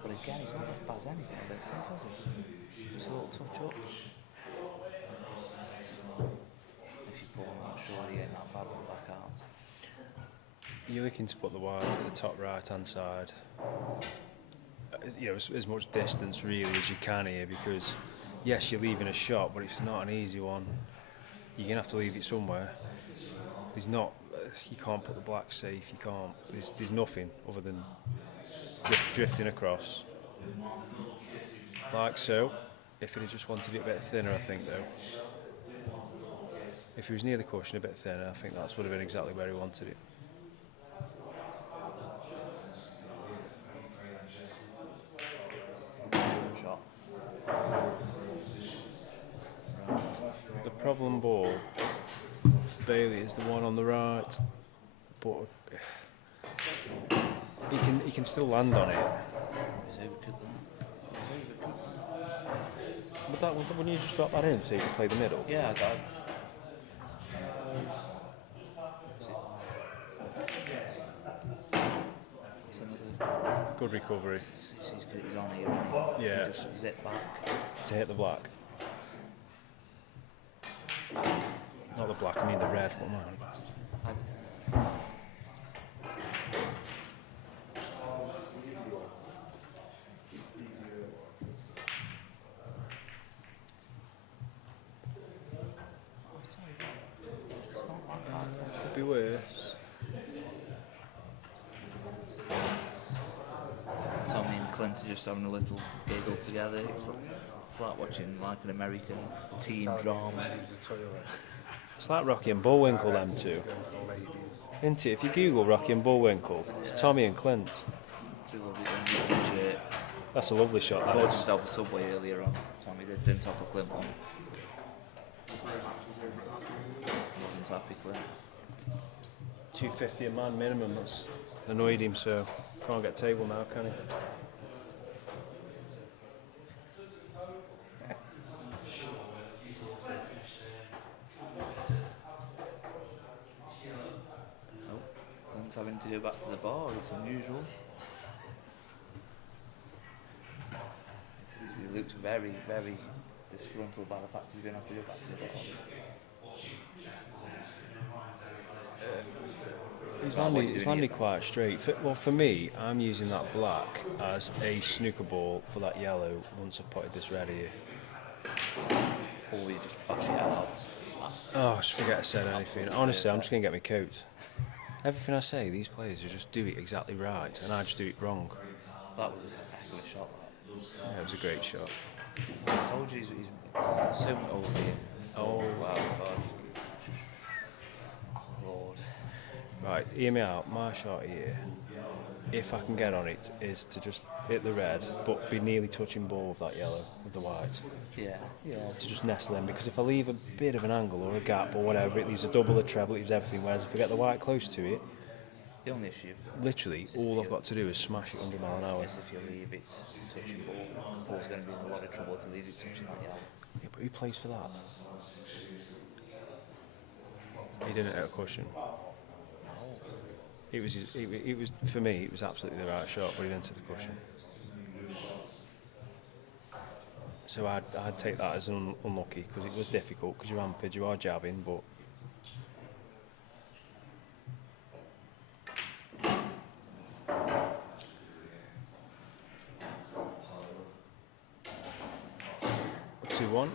But again, he's not left past anything, I don't think, has he? Just a little touch up. If you pull him out, surely he ain't that bad one back out. You're looking to put the wires at the top right-hand side. You know, as much distance really as you can here, because yes, you're leaving a shot, but it's not an easy one. You're gonna have to leave it somewhere. You can't put the black safe. You can't. There's nothing other than drifting across, like so. If he'd have just wanted it a bit thinner, I think though. If he was near the cushion a bit thinner, I think that would have been exactly where he wanted it. Shot. The problem ball for Bailey is the one on the right, but he can still land on it. He's overcooked that. But that was when you just drop that in so you can play the middle. Yeah, That's another. Good recovery He's on here, isn't he? Yeah. He just zip back. to hit the black. Not the black, I mean the red. What am I on about? Could be worse. Tommy and Clint are just having a little giggle together. It's like watching like an American teen drama. It's like Rocky and Bullwinkle, them two. Isn't it? If you Google Rocky and Bullwinkle, it's Tommy and Clint. That's a lovely shot, He that bought is. himself a Subway earlier on. Tommy didn't offer Clint one. Wasn't happy, Clint. $250 a man minimum, that's annoyed him, so can't get table now, can he? Clint's having to go back to the bar, it's unusual. He looks very, very disgruntled by the fact he's going to have to go back to the bar. He's landed quite straight. For me, I'm using that black as a snooker ball for that yellow once I've potted this red here. Or you just bash it out. Oh, I just forget I said anything. Honestly, I'm just going to get my coat. Everything I say, these players just do it exactly right, and I just do it wrong. That was a heck of a shot, that. Yeah, it was a great shot. I told you he's so much older here. Oh, Wow, God. Lord. right, hear me out. My shot here, if I can get on it, is to just hit the red, but be nearly touching ball with that yellow, with the white. Yeah. To just nestle in, because if I leave a bit of an angle or a gap or whatever, it leaves a double, a treble, it leaves everything, whereas if I get the white close to it, The only issue literally all I've got to do is smash it 100 mile an hour. is if you leave it touching ball, Paul's going to be in a lot of trouble if he leaves it touching that yellow. Yeah, but who plays for that? He didn't hit a cushion. It was for me. It was absolutely the right shot, but he didn't hit the cushion. So I'd take that as unlucky because it was difficult because you're amped, you are jabbing, but. Two one.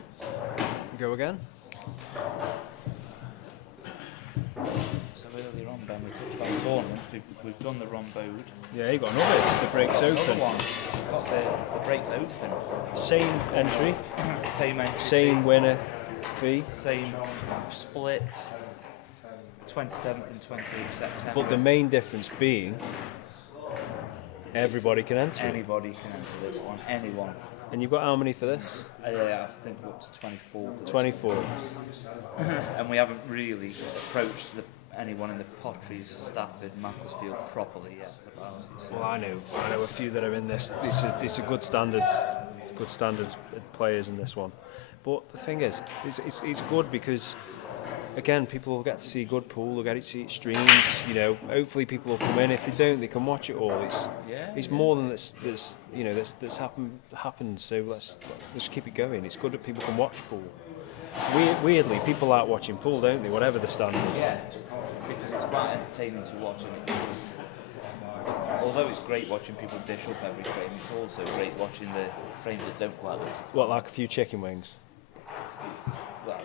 Go again. So earlier on, Ben, we touched on tournaments. We've done the rhomboed. Yeah, he got another. The break's Another open. one. Got the breaks open. Same entry. Same entry. Same winner fee. Same split. 27th and 28th September. But the main difference being, everybody can enter. Anybody can enter this one. Anyone. And you've got how many for this? Yeah, I think we're up to 24. For this 24. And we haven't really approached anyone in the Potteries, Stafford, Macclesfield properly yet about it. So. Well, I know a few that are in this. It's a good standard players in this one. But the thing is, it's good because, again, people will get to see good pool, they'll get to see streams. You know, hopefully people will come in. If they don't, they can watch it all. It's more than that's happened. So let's keep it going. It's good that people can watch pool. Weirdly, people like watching pool, don't they? Whatever the standard is. Yeah, because it's quite entertaining to watch, and although it's great watching people dish up every frame, it's also great watching the frames that don't quite look. What, like a few chicken wings? Well,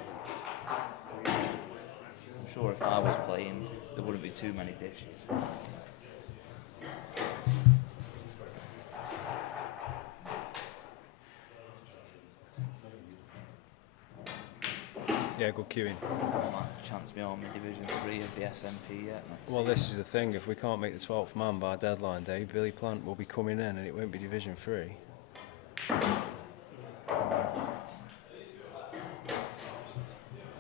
I'm sure if I was playing, there wouldn't be too many dishes. Yeah, good queuing. I might chance me on in Division 3 of the SMP yet. Well, this is the thing. If we can't make the 12th man by deadline day, Billy Plant will be coming in, and it won't be Division 3. I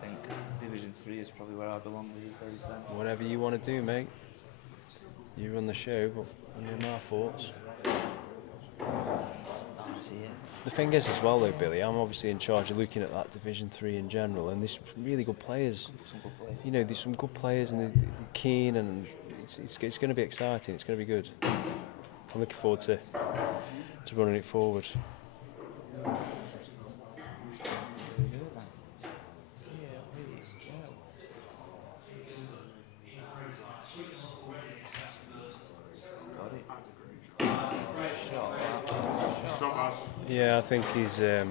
think Division 3 is probably where I belong these days then. Whatever you want to do, mate. You run the show, but you know my thoughts. I see it. The thing is as well though, Billy, I'm obviously in charge of looking at that Division 3 in general, and there's some really good players. Some good players. You know, there's some good players and they're keen, and it's going to be exciting, it's going to be good. I'm looking forward to running it forward. Yeah, I think he's. Is that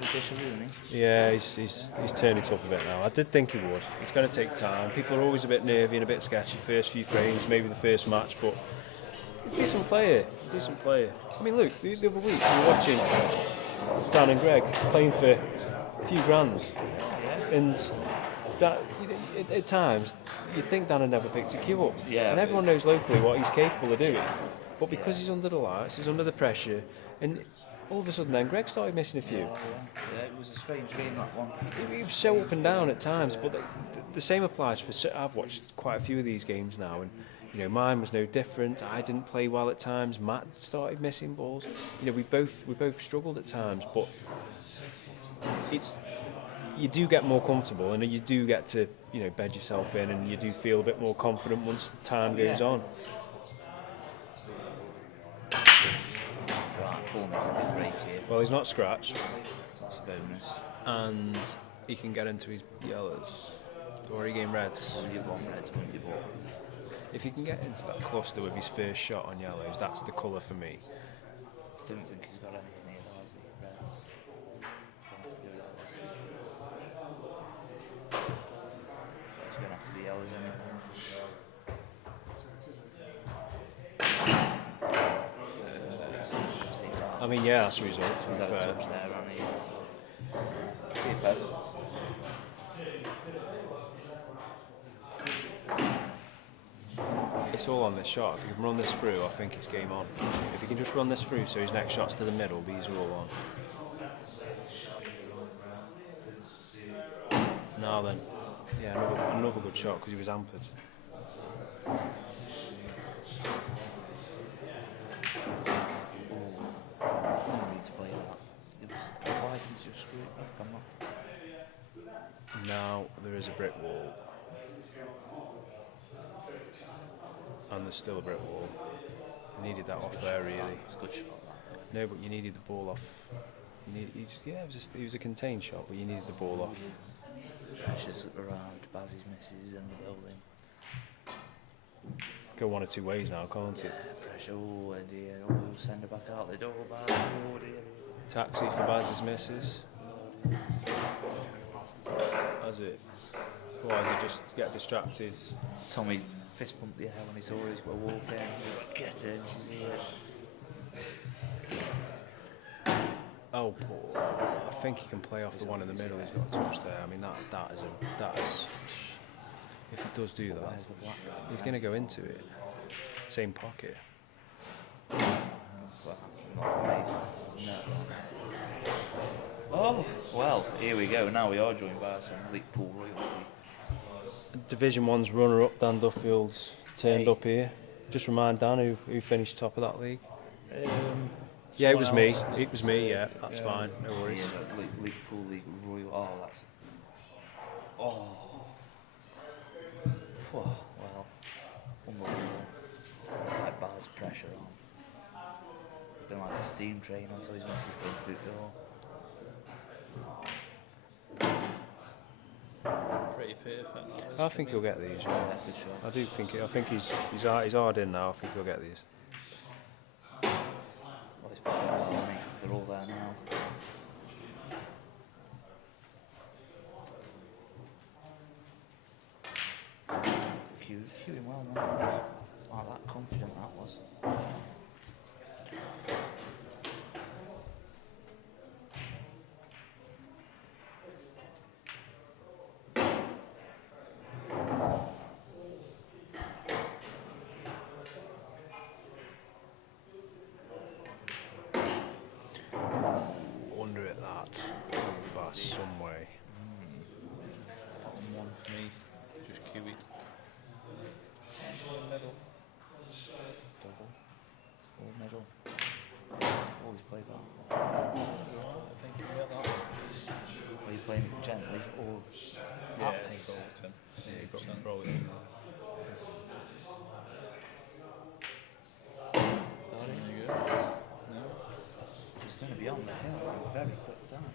the dish of Rooney? Yeah, he's turned it up a bit now. I did think he would. It's going to take time. People are always a bit nervy and a bit sketchy first few frames, maybe the first match, but he's a decent player. I mean, look, the other week we were watching Dan and Greg playing for a few grand, and Dan, at times you'd think Dan had never picked a cue up, and everyone knows locally what he's capable of doing. But because he's under the lights, he's under the pressure, and all of a sudden then Greg started missing a few. Yeah, it was a strange game, that one. He was so up and down at times, but the same applies for. I've watched quite a few of these games now, and you know mine was no different. I didn't play well at times. Matt started missing balls. You know, we both struggled at times, but you do get more comfortable, and you do get to bed yourself in, and you do feel a bit more confident once the time goes on. Well, he's not scratched. That's a bonus. And he can get into his yellows. Or he game reds. If he can get into that cluster with his first shot on yellows, that's the colour for me. I don't think he's got anything here, has he? Reds. It's going to have to be yellows anyway. I mean, yeah, that's the result. He's had a touch there, hasn't he? See if that's... It's all on this shot. If he can run this through, I think it's game on. If he can just run this through so his next shot's to the middle, these are all on. Now then, yeah, another good shot because he was hampered. Now there is a brick wall. And there's still a brick wall. You needed that off there, really. It's a good shot. That. No, but you needed the ball off. It was a contained shot, but you needed the ball off. Pressures around Baz's misses and the building. Go one or two ways now, can't it? Pressure, oh dear, oh, send her back out the door, Baz, oh dear. Taxi for Baz's misses. Has it? Otherwise you just get distracted. Tommy fist bumped the air when he saw her, he's got to walk in. He was like, get in, she's here. Oh, Paul. I think he can play off the one in the middle. He's got a touch there. I mean, that is. If he does do that, Where's the black? he's going to go into it. Same pocket. Well, not for me. No. Oh, well, here we go. Now we are joined by some League Pool royalty. Division 1's runner-up, Dan Duffield's turned up here. Just remind Dan who finished top of that league. Yeah, it was me. It was me, yeah. That's fine. No worries. Yeah, League Pool, League Royal. Oh, that's. Oh. Well, unbelievable. Like Baz pressure on. Been like a steam train until his missus came through the door. Pretty perfect. I think he'll get these. Yeah. Yeah, good shot. I do think. I think he's hard in now. I think he'll get these. Well, it's been better than me. They're all there now. Cueing well now. Like that confident that was. Under at that. By some way. Bottom one for me, just cue it. Middle. Double. Or middle. Always play that. I think you get that. Are you playing it gently or at pace? Bolton. Yeah, you've got to roll it in. Got it. There you go. No. He's going to be on the hill in a very quick time.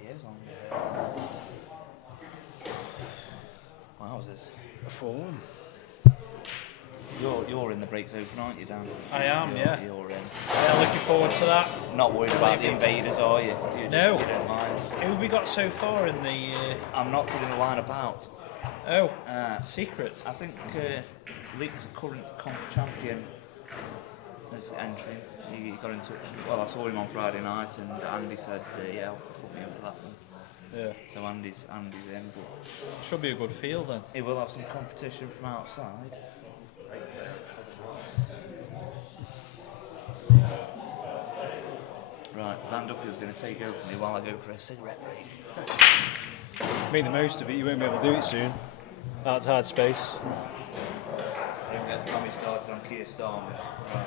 He is on the hill. Wowzers. A 4-1. You're in the breaks open, aren't you, Dan? I am, yeah. You're in. Yeah, looking forward to that. Not worried about the invaders, are you? No. You don't mind. Who have we got so far in the... I'm not putting the lineup out. Oh, secret. I think League's current comp champion is entering. He got in touch. Well, I saw him on Friday night, and Andy said, "Yeah, I'll put me in for that one." Yeah. So Andy's in, but Should be a good field then. he will have some competition from outside. Right, Dan Duffy's going to take over from me while I go for a cigarette break. Make the most of it. You won't be able to do it soon. That's hard space. Don't get Tommy started on Keir Starmer. Right.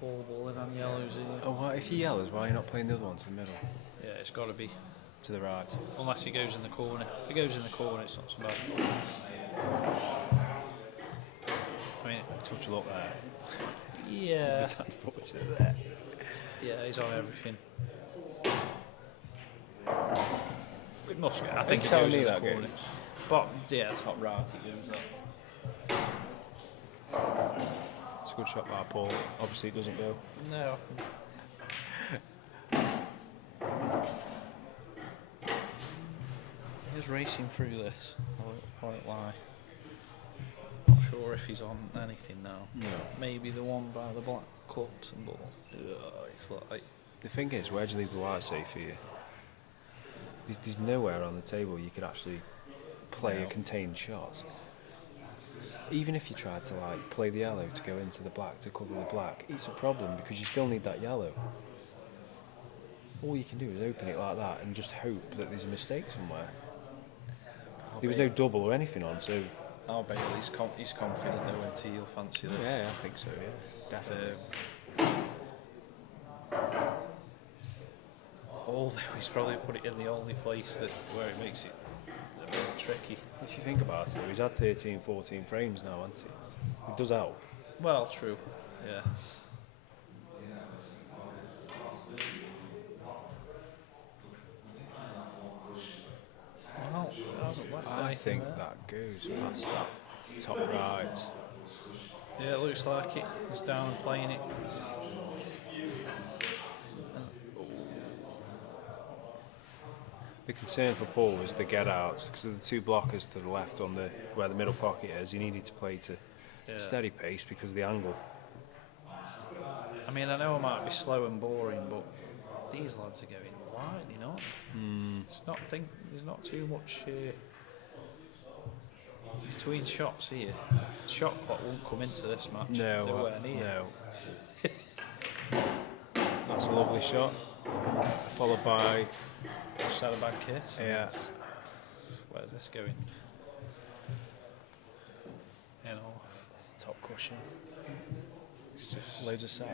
Paul Bullen on yellows here. Oh, if he yells, why are you not playing the other one to the middle? Yeah, it's got to be. To the right. Unless he goes in the corner. If he goes in the corner, it's not so bad. I mean, Touch a look there. yeah. It's unfortunate there. Yeah, he's on everything. It must go. I think he telling goes me in the that game? corner. Bottom, yeah, top right he goes up. It's a good shot by Paul. Obviously, it doesn't go. No. He's racing through this. I won't lie. Not sure if he's on anything now. No. Maybe the one by the black Clutton ball. It's like The thing is, where do you leave the white safe here? There's nowhere on the table you could actually play a contained shot. Even if you tried to play the yellow to go into the black to cover the black, it's a problem because you still need that yellow. All you can do is open it like that and just hope that there's a mistake somewhere. There was no double or anything on, so Oh, Bailey's he's confident though, and he'll fancy this. Yeah, I think so. Yeah, definitely. Although he's probably put it in the only place where it makes it a bit tricky. If you think about it, he's had 13, 14 frames now, hasn't he? It does help. Well, true. Yeah. Well, it hasn't left I anything think there. that goes past that top right. Yeah, it looks like it. He's down and playing it. The concern for Paul was the get outs because of the two blockers to the left on where the middle pocket is. He needed to play to steady pace because of the angle. I mean, I know I might be slow and boring, but these lads are going lightning, aren't they? It's not there's not too much between shots here. The shot clock won't come into this match. Nowhere near. No. That's a lovely shot. Followed by. Just had a bad kiss. Yeah. Where's this going? Off. Top cushion. It's just Loads aside.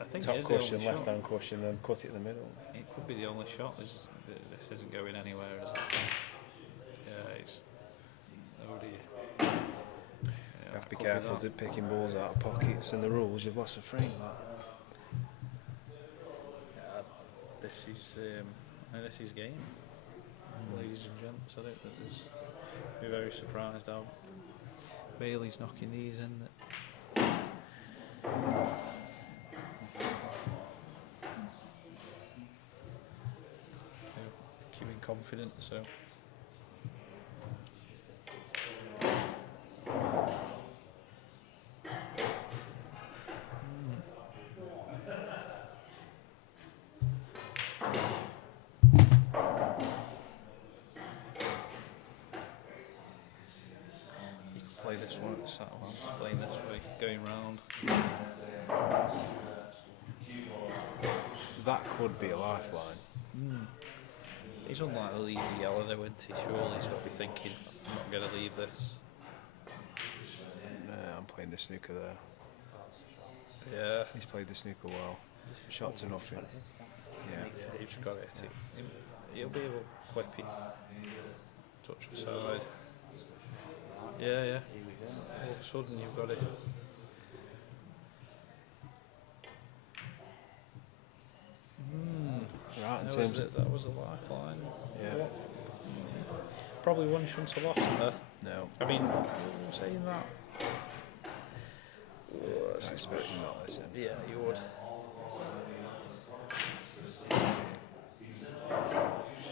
I think Top it is the cushion, only left shot. hand cushion, and cut it in the middle. It could be the only shot. This isn't going anywhere, is it? Yeah, it's. Oh dear. Yeah, You have to be could careful that. picking balls out of pockets. In the rules, you've lost a frame. This is game, ladies and gents. I don't think be very surprised how Bailey's knocking these in. Keeping confident, so. Play this one, it's playing this way, going round. That could be a lifeline. He's unlikely to leave the yellow though, isn't he? Surely he's got to be thinking, I'm not going to leave this. I'm playing the snooker there. Yeah. He's played the snooker well. Shot to nothing. Yeah. He's got it. He'll be able to clip it. Touch the side. Yeah. All of a sudden you've got it. Right, in terms of. That was a lifeline. Yeah. Probably one you shouldn't have lost there. No. I mean, saying that. I expect him not listen. Yeah, you would.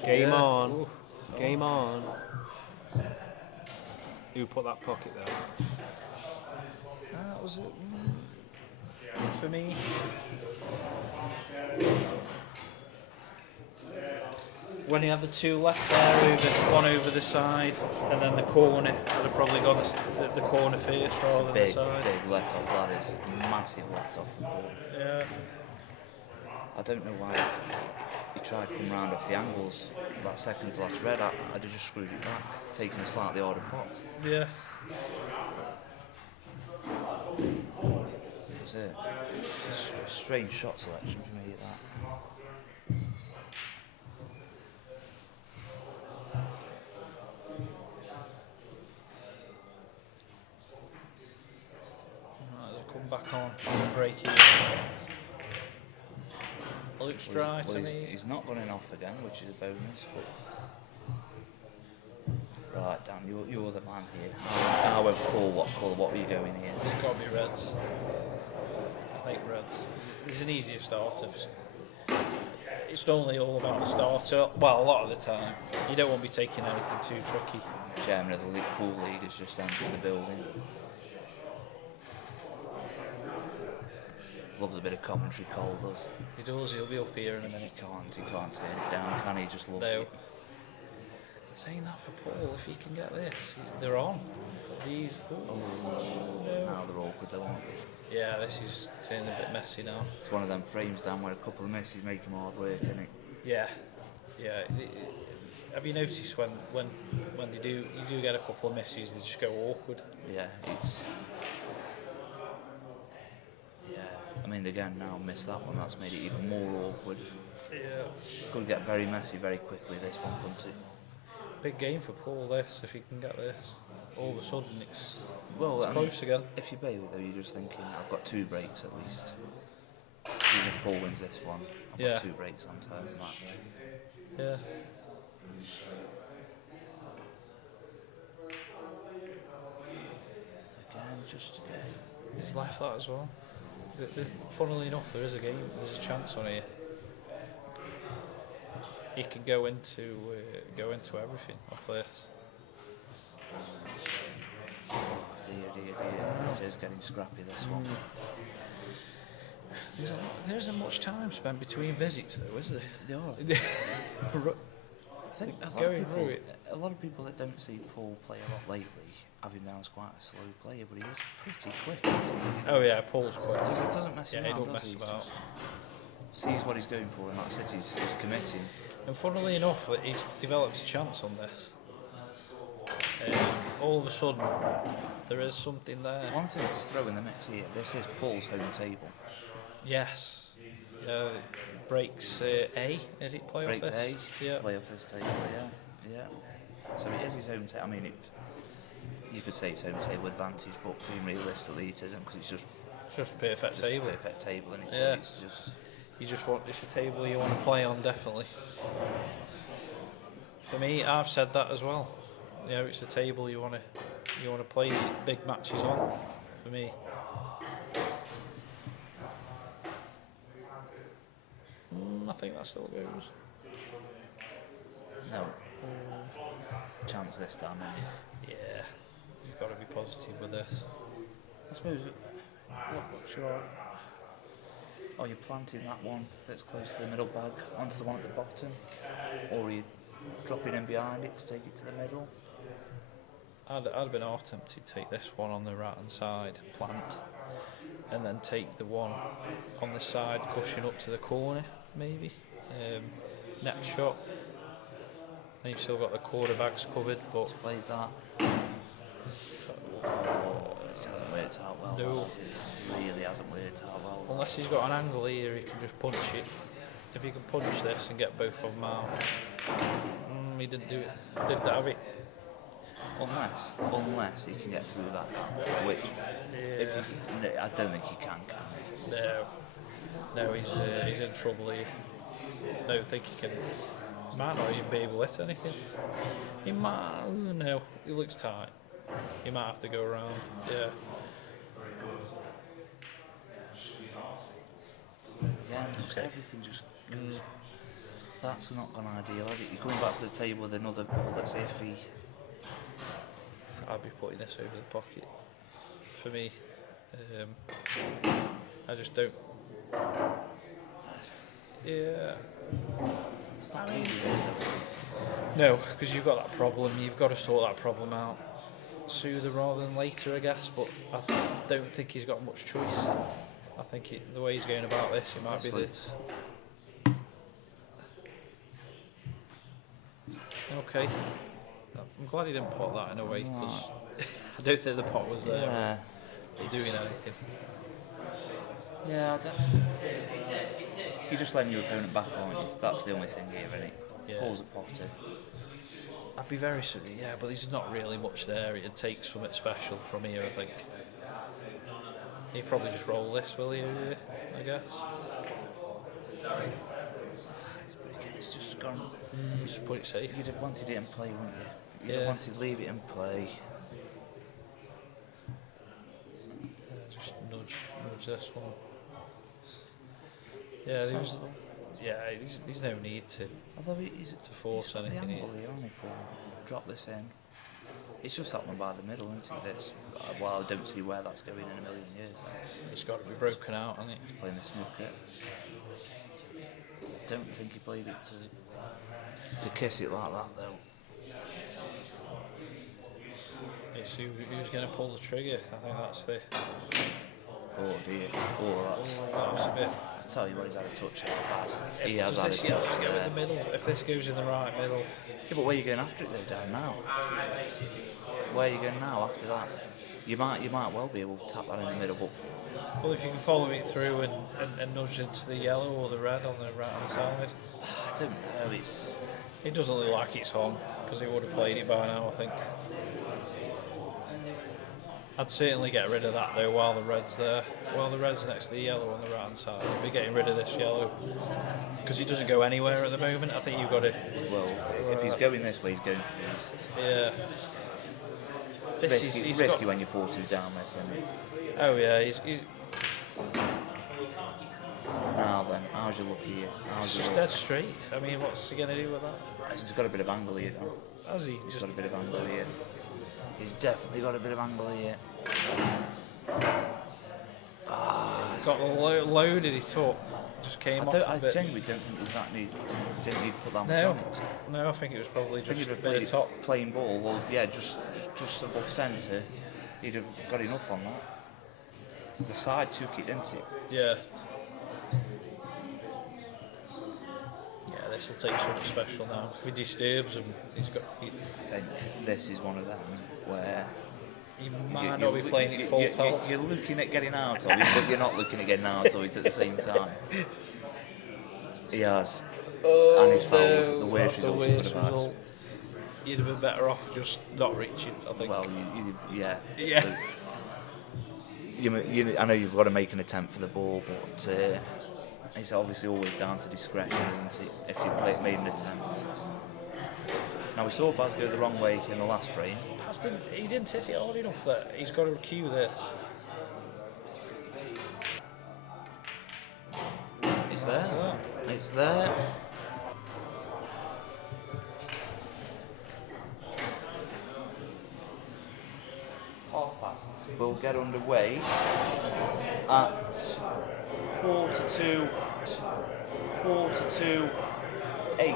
Game on. Ooh. Game on. Who put that pocket there? That was it. Good for me. When he had the two left there, one over the side, and then the corner, I'd have probably gone the corner first It's rather a than big, the side. big let off, that is. Massive let off from Paul. Yeah. I don't know why he tried to come round off the angles. That second to last red, I'd have just screwed it back, taking a slightly harder pot. Yeah. That was it. It's a strange shot selection for me, that. Right, they'll come back on and break it. Looks dry to me. He's not running off again, which is a bonus. But right, Dan, you're the man here. I won't call what were you going here? It's got to be reds. I think reds. There's an easier starter. It's only all about the starter. Well, a lot of the time. You don't want to be taking anything too tricky. Chairman of the pool league has just entered the building. Loves a bit of commentary, Cole does. He does, he'll be up here in a minute. He can't turn it down, can he? Just loves No. it. Saying that for Paul, if he can get this, they're on. These. Now they're awkward though, aren't they? Yeah, this is turning a bit messy now. It's one of them frames down where a couple of misses make him hard work, isn't it? Yeah. have you noticed when they do you do get a couple of misses, they just go awkward. Yeah, it's. Yeah, I mean, again, now missed that one. That's made it even more awkward. Yeah. Could get very messy very quickly. This one, couldn't it? Big game for Paul. This, if he can get this, all of a sudden it's Well, I mean, close again. If you're Bailey, though, you're just thinking, I've got 2 breaks at least. Even if Paul wins this one, I've Yeah. got 2 breaks on time in the match. Yeah. Again, just again. He's left that as well. Funnily enough, there is a game. There's a chance on here. He can go into everything off this. Dear. It is getting scrappy, this one. There isn't much time spent between visits, though, is there? They are. I think a lot of people that don't see Paul play a lot lately have him down as quite a slow player, but he is pretty quick, isn't he? Oh yeah, Paul's quick. It doesn't mess Yeah, around, he don't does mess he? about. Just sees what he's going for, and that's it. He's committing. And funnily enough, he's developed a chance on this. All of a sudden, there is something there. One thing to throw in the mix here, this is Paul's home table. Yes. Breaks A, is it play Breaks off this? A, Yeah. play off this table, yeah. So it is his home table. I mean, you could say it's home table advantage, but being realistically it isn't, because it's just Just perfect table. a perfect table, and Yeah. it's just... You just want it's a table you want to play on, definitely. For me, I've said that as well. You know, it's a table you want to play big matches on. For me. I think that still goes. No. Chance this time, isn't it? Yeah, you've got to be positive with this. I suppose, what's your... Oh, you're planting that one that's close to the middle bag onto the one at the bottom, or are you dropping in behind it to take it to the middle? I'd have been half tempted to take this one on the right hand side, plant, and then take the one on the side, pushing up to the corner, maybe. Next shot. Then you've still got the quarterbacks covered, but Played that. It hasn't worked out well. No. Has it? Really hasn't worked out well. unless he's got an angle here, he can just punch it. If he can punch this and get both of them out, he didn't do it. Didn't have it. Unless he can get through that gap, which if he, I don't think he can he? No, he's in trouble here. Don't think he can. Might not even be able to hit anything. He might. No, he looks tight. He might have to go around. Yeah. Again, just everything just goes. That's not gone ideal, has it? You're coming back to the table with another ball that's iffy. I'd be putting this over the pocket. For me, I just don't. Yeah. It's not easy, this though. No, because you've got that problem. You've got to sort that problem out sooner rather than later, I guess. But I don't think he's got much choice. I think the way he's going about this, it might be this. Okay. I'm glad he didn't pot that in a way, because I don't think the pot was there Yeah. doing anything. Yeah, I don't. You're just letting your opponent back, aren't you? That's the only thing here, isn't it? Yeah. Pulls a potter. I'd be very sorry, yeah, but there's not really much there. It'd take something special from here, I think. He'd probably just roll this, will he, I guess? But again, it's just gone. Just put it safe. You'd have wanted it in play, wouldn't you? You'd Yeah. have wanted to leave it in play. Just nudge this one. Yeah, Sensible. there's no need to. Although he's To force he's got anything the here. angle here, hasn't he, Paul? Drop this in. It's just that one by the middle, isn't it? That's, well, I don't see where that's going in a million years. It's got to be broken out, hasn't it? He's playing the snooker. Don't think he played it to kiss it like that, though. It's who's going to pull the trigger. I think that's the. Oh dear. Oh, that's That was a bit. I tell you what, he's had a touch of Baz. He has Does had a this touch yellow go in there. the middle? If this goes in the right middle, Yeah, but where are you going after it though, Dan? Now, where are you going now after that? You might well be able to tap that in the middle, but well, if you can follow it through and nudge into the yellow or the red on the right hand side, I don't know. It's it doesn't look like it's on because he would have played it by now, I think. I'd certainly get rid of that though while the red's there. While the red's next to the yellow on the right hand side, I'd be getting rid of this yellow because he doesn't go anywhere at the moment. I think you've got to. well, if he's going this way, he's going for these. Yeah. Risky, risky when you're 4-2 down, this, isn't it? Oh yeah, he's Now then, how's your luck here? How's it's your just luck? dead straight. I mean, what's he going to do with that? He's got a bit of angle here, Dan. Has he? He's Just got a bit of angle here. He's definitely got a bit of angle here. got loaded it up. Just came off a I bit. genuinely don't think it was that need. Didn't need to put that much No, on it. no, I think it was probably I think just he'd a have bit played of top. plain ball. Well, yeah, just above centre. He'd have got enough on that. The side took it, didn't it? Yeah. Yeah, this will take something special now. If he disturbs him, I think this is one of them where he might not be playing it full health. you're looking at getting out of it, but you're not looking at getting out of it at the same time. He has. And he's fouled the worst That's result he could have had. result. You'd have been better off just not reaching, I think. Well, yeah. Yeah. I know you've got to make an attempt for the ball, but it's obviously always down to discretion, isn't it? If you've made an attempt. Now we saw Baz go the wrong way in the last frame. He didn't hit it hard enough there. He's got to cue this. It's there. What's that? It's there. Half past. We'll get underway at quarter to 8.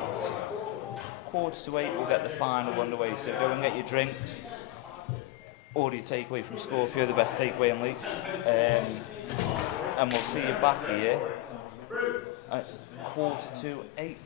Quarter to 8 we'll get the final underway, so go and get your drinks. Order your takeaway from Scorpio, the best takeaway in League. And we'll see you back here at quarter to 8.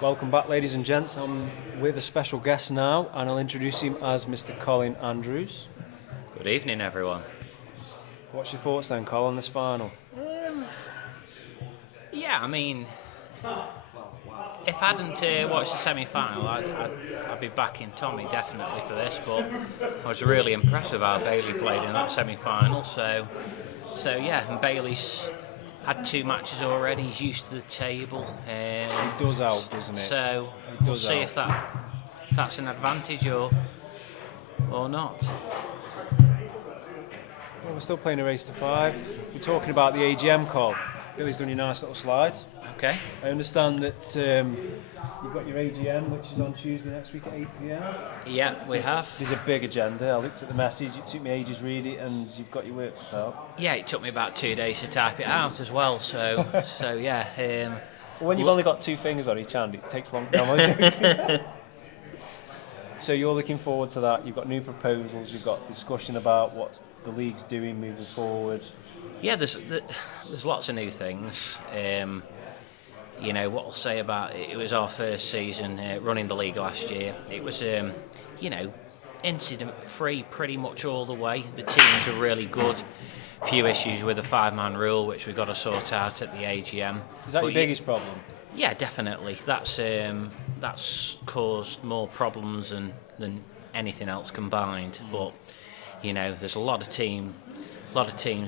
Welcome back, ladies and gents. I'm with a special guest now, and I'll introduce him as Mr. Colin Andrews. Good evening, everyone. What's your thoughts then, Colin, this final? Yeah, I mean, if I hadn't watched the semi-final, I'd be backing Tommy definitely for this. But I was really impressed with how Bailey played in that semi-final. So yeah, and Bailey's had 2 matches already. He's used to the table. It does help, doesn't it? So It we'll does see help. if that's an advantage or not. Well, we're still playing a race to 5. We're talking about the AGM call. Billy's done your nice little slide. Okay. I understand that you've got your AGM, which is on Tuesday next week at 8 p.m. Yeah, we have. There's a big agenda. I looked at the message. It took me ages to read it, and you've got your work cut out. Yeah, it took me about 2 days to type it out as well. So yeah. When you've only got 2 fingers on each hand, it takes long. No, I'm joking. So you're looking forward to that. You've got new proposals. You've got discussion about what the league's doing moving forward. Yeah, there's lots of new things. You know, what I'll say about it, it was our first season running the league last year. It was, you know, incident-free pretty much all the way. The teams are really good. Few issues with the 5-man rule, which we've got to sort out at the AGM. Is that your biggest problem? Yeah, definitely. That's caused more problems than anything else combined. But you know, there's a lot of teams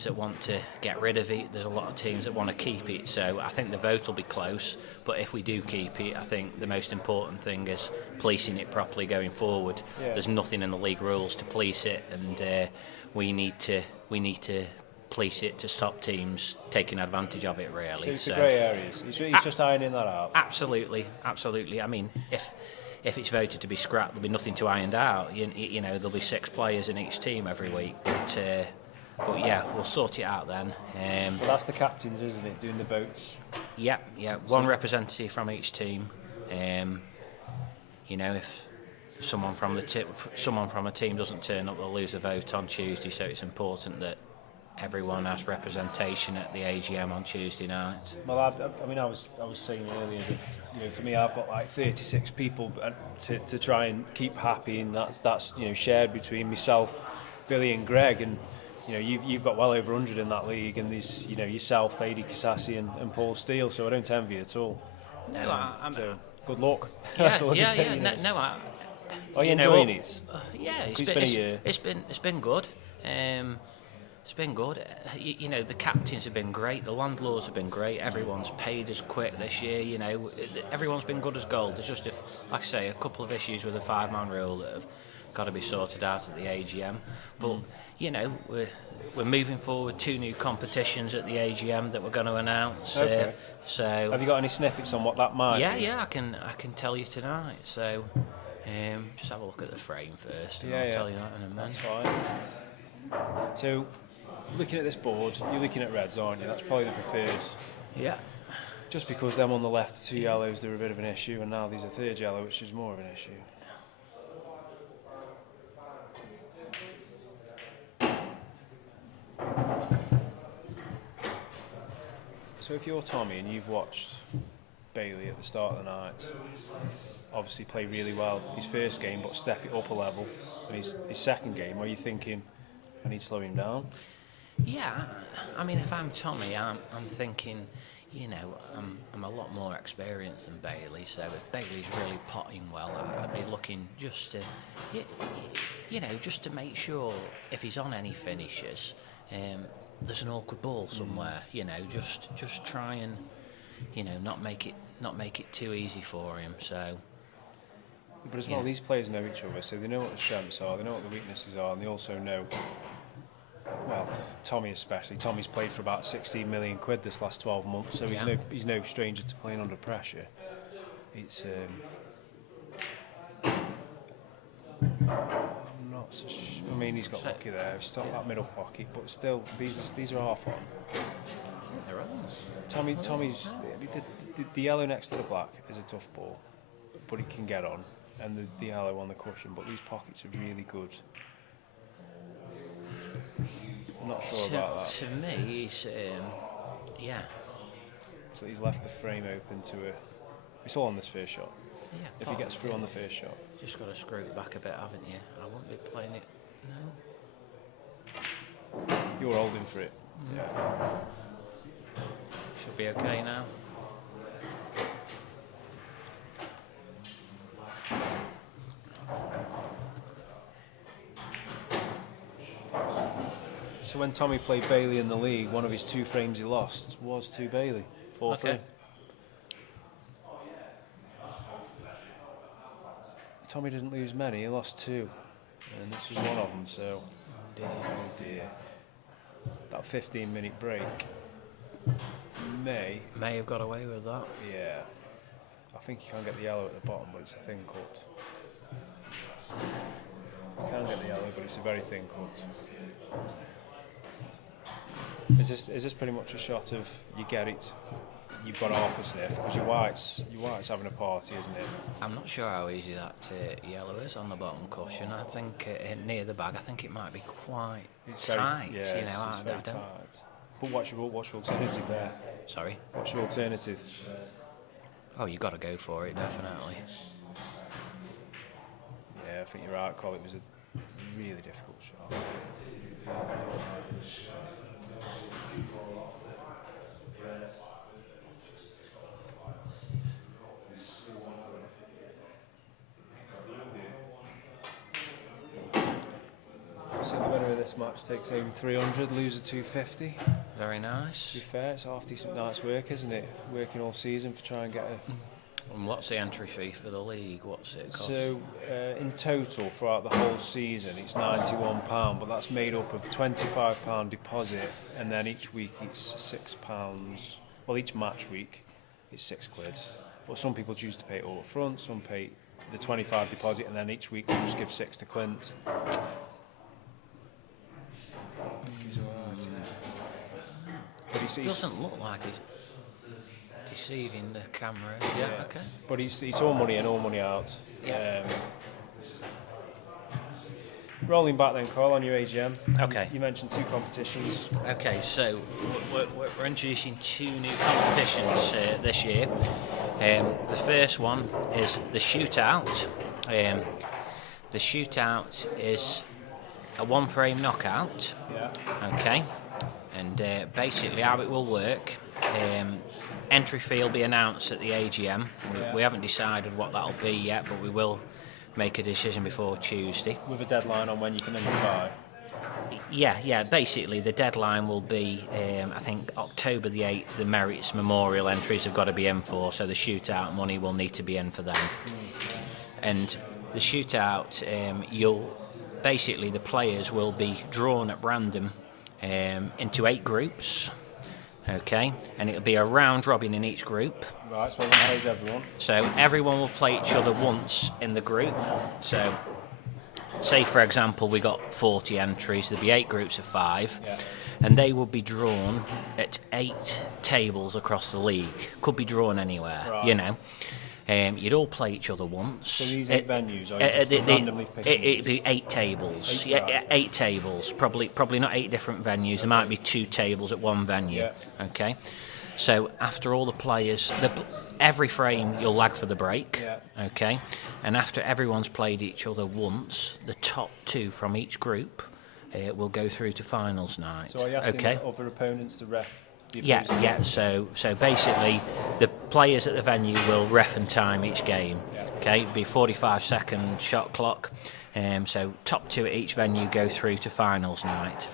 that want to get rid of it. There's a lot of teams that want to keep it. So I think the vote will be close. But if we do keep it, I think the most important thing is policing it properly going forward. Yeah. There's nothing in the league rules to police it, and we need to police it to stop teams taking advantage of it. Really. So it's the grey areas. He's just ironing that out. Absolutely. I mean, if it's voted to be scrapped, there'll be nothing to iron out. You know, there'll be 6 players in each team every week. But yeah, we'll sort it out then. Well, that's the captains, isn't it, doing the votes? Yeah. One representative from each team. You know, if someone from a team doesn't turn up, they'll lose the vote on Tuesday. So it's important that everyone has representation at the AGM on Tuesday night. Well, I mean, I was saying earlier that, you know, for me, I've got like 36 people to try and keep happy, and that's you know, shared between myself, Billy, and Greg, and you know, you've got well over 100 in that league, and there's, you know, yourself, Adi Kasasi, and Paul Steele. So I don't envy you at all. No, I'm. So good luck. Yeah, That's all I can say, you know. No, Are you enjoying it? Yeah, It's been a year. It's been good. It's been good. You know, the captains have been great. The landlords have been great. Everyone's paid us quick this year. You know, everyone's been good as gold. There's just, like I say, a couple of issues with the 5-man rule that have got to be sorted out at the AGM. But you know, we're moving forward 2 new competitions at the AGM that we're going to announce. Okay. So Have you got any snippets on what that might be? yeah, I can tell you tonight. So just have a look at the frame first, and Yeah, I'll yeah. tell you that in a minute. That's fine. So, looking at this board, you're looking at reds, aren't you? That's probably the preferred. Yeah. Just because them on the left, the 2 yellows, they're a bit of an issue, and now there's a 3rd yellow, which is more of an issue. So if you're Tommy and you've watched Bailey at the start of the night, obviously play really well his first game, but step it up a level, and his second game, are you thinking, I need to slow him down? Yeah, I mean, if I'm Tommy, I'm thinking, you know, I'm a lot more experienced than Bailey, so if Bailey's really potting well, I'd be looking just to, you know, just to make sure if he's on any finishes, there's an awkward ball somewhere, you know, just try and, you know, not make it too easy for him. So. But as well, these players know each other, so they know what the strengths are, they know what the weaknesses are, and they also know. Well, Tommy especially. Tommy's played for about 16 million quid this last 12 months, so he's no stranger to playing under pressure. It's I'm not so I mean, he's got lucky there. He's stopped that middle pocket, but still, these are half on. They're on. Tommy's the yellow next to the black is a tough ball, but it can get on, and the yellow on the cushion. But these pockets are really good. I'm not sure about that. To me, he's yeah. So he's left the frame open to It's all on this first shot. Yeah. If he gets through on the first shot. Just got to screw it back a bit, haven't you? I won't be playing it. No. You're holding for it. Yeah. Should be okay now. So when Tommy played Bailey in the league, one of his 2 frames he lost was to Bailey. 4-3. Okay. Tommy didn't lose many, he lost 2. And this was one of them, so... Oh dear. That 15-minute break may have got away with that. Yeah. I think you can get the yellow at the bottom, but it's a thin cut. You can get the yellow, but it's a very thin cut. Is this pretty much a shot of you get it, you've got half a sniff? Because your white's having a party, isn't it? I'm not sure how easy that yellow is on the bottom cushion. I think near the bag, I think it might be quite tight. Very, yeah, you know, it's I very don't. tight. But what's your alternative there? Sorry. What's your alternative? Oh, you got to go for it, definitely. Yeah, I think you're right, Cole. It was a really difficult shot. So the winner of this match takes home 300, loser 250. Very To nice. be fair, it's half decent night's work, isn't it? Working all season for trying to get a... And what's the entry fee for the league? What's it cost? So in total throughout the whole season it's £91, but that's made up of £25 deposit, and then each week it's £6. Well, each match week it's £6. But some people choose to pay it all up front, some pay the 25 deposit, and then each week they'll just give 6 to Clint. He's alright. But It doesn't look like he's deceiving the camera. Yeah, okay. But he's all money in, all money out. Yeah. Rolling back then, Carl, on your AGM. Okay. You mentioned 2 competitions. Okay, so we're introducing 2 new competitions this year. The first one is the shootout. The shootout is a 1-frame knockout. Yeah. Okay, and basically how it will work. Entry fee will be announced at the AGM. We haven't decided what that'll be yet, but we will make a decision before Tuesday. With a deadline on when you can enter by. Yeah. Basically, the deadline will be, I think, October the 8th. The Merits Memorial entries have got to be in for, so the shootout money will need to be in for them. And the shootout, basically the players will be drawn at random into 8 groups. Okay, and it'll be a round robin in each group. Right, so everyone plays everyone. So everyone will play each other once in the group. So, say for example, we got 40 entries. There'll be 8 groups of 5, and they will be drawn at 8 tables across the league. Could be drawn anywhere, Right. you know. You'd all play each other once. So these 8 venues, or you just randomly picking? It'd be 8 tables. Yeah, 8 tables. Probably not 8 different venues. There might be 2 tables at one venue. Yeah. Okay. So after all the players, every frame you'll lag for the break. Yeah. Okay. And after everyone's played each other once, the top 2 from each group will go through to finals night. So are you asking okay. other opponents to ref? Yeah. So basically, the players at the venue will ref and time each game. Yeah. Okay, it'll be 45-second shot clock. So top 2 at each venue go through to finals night.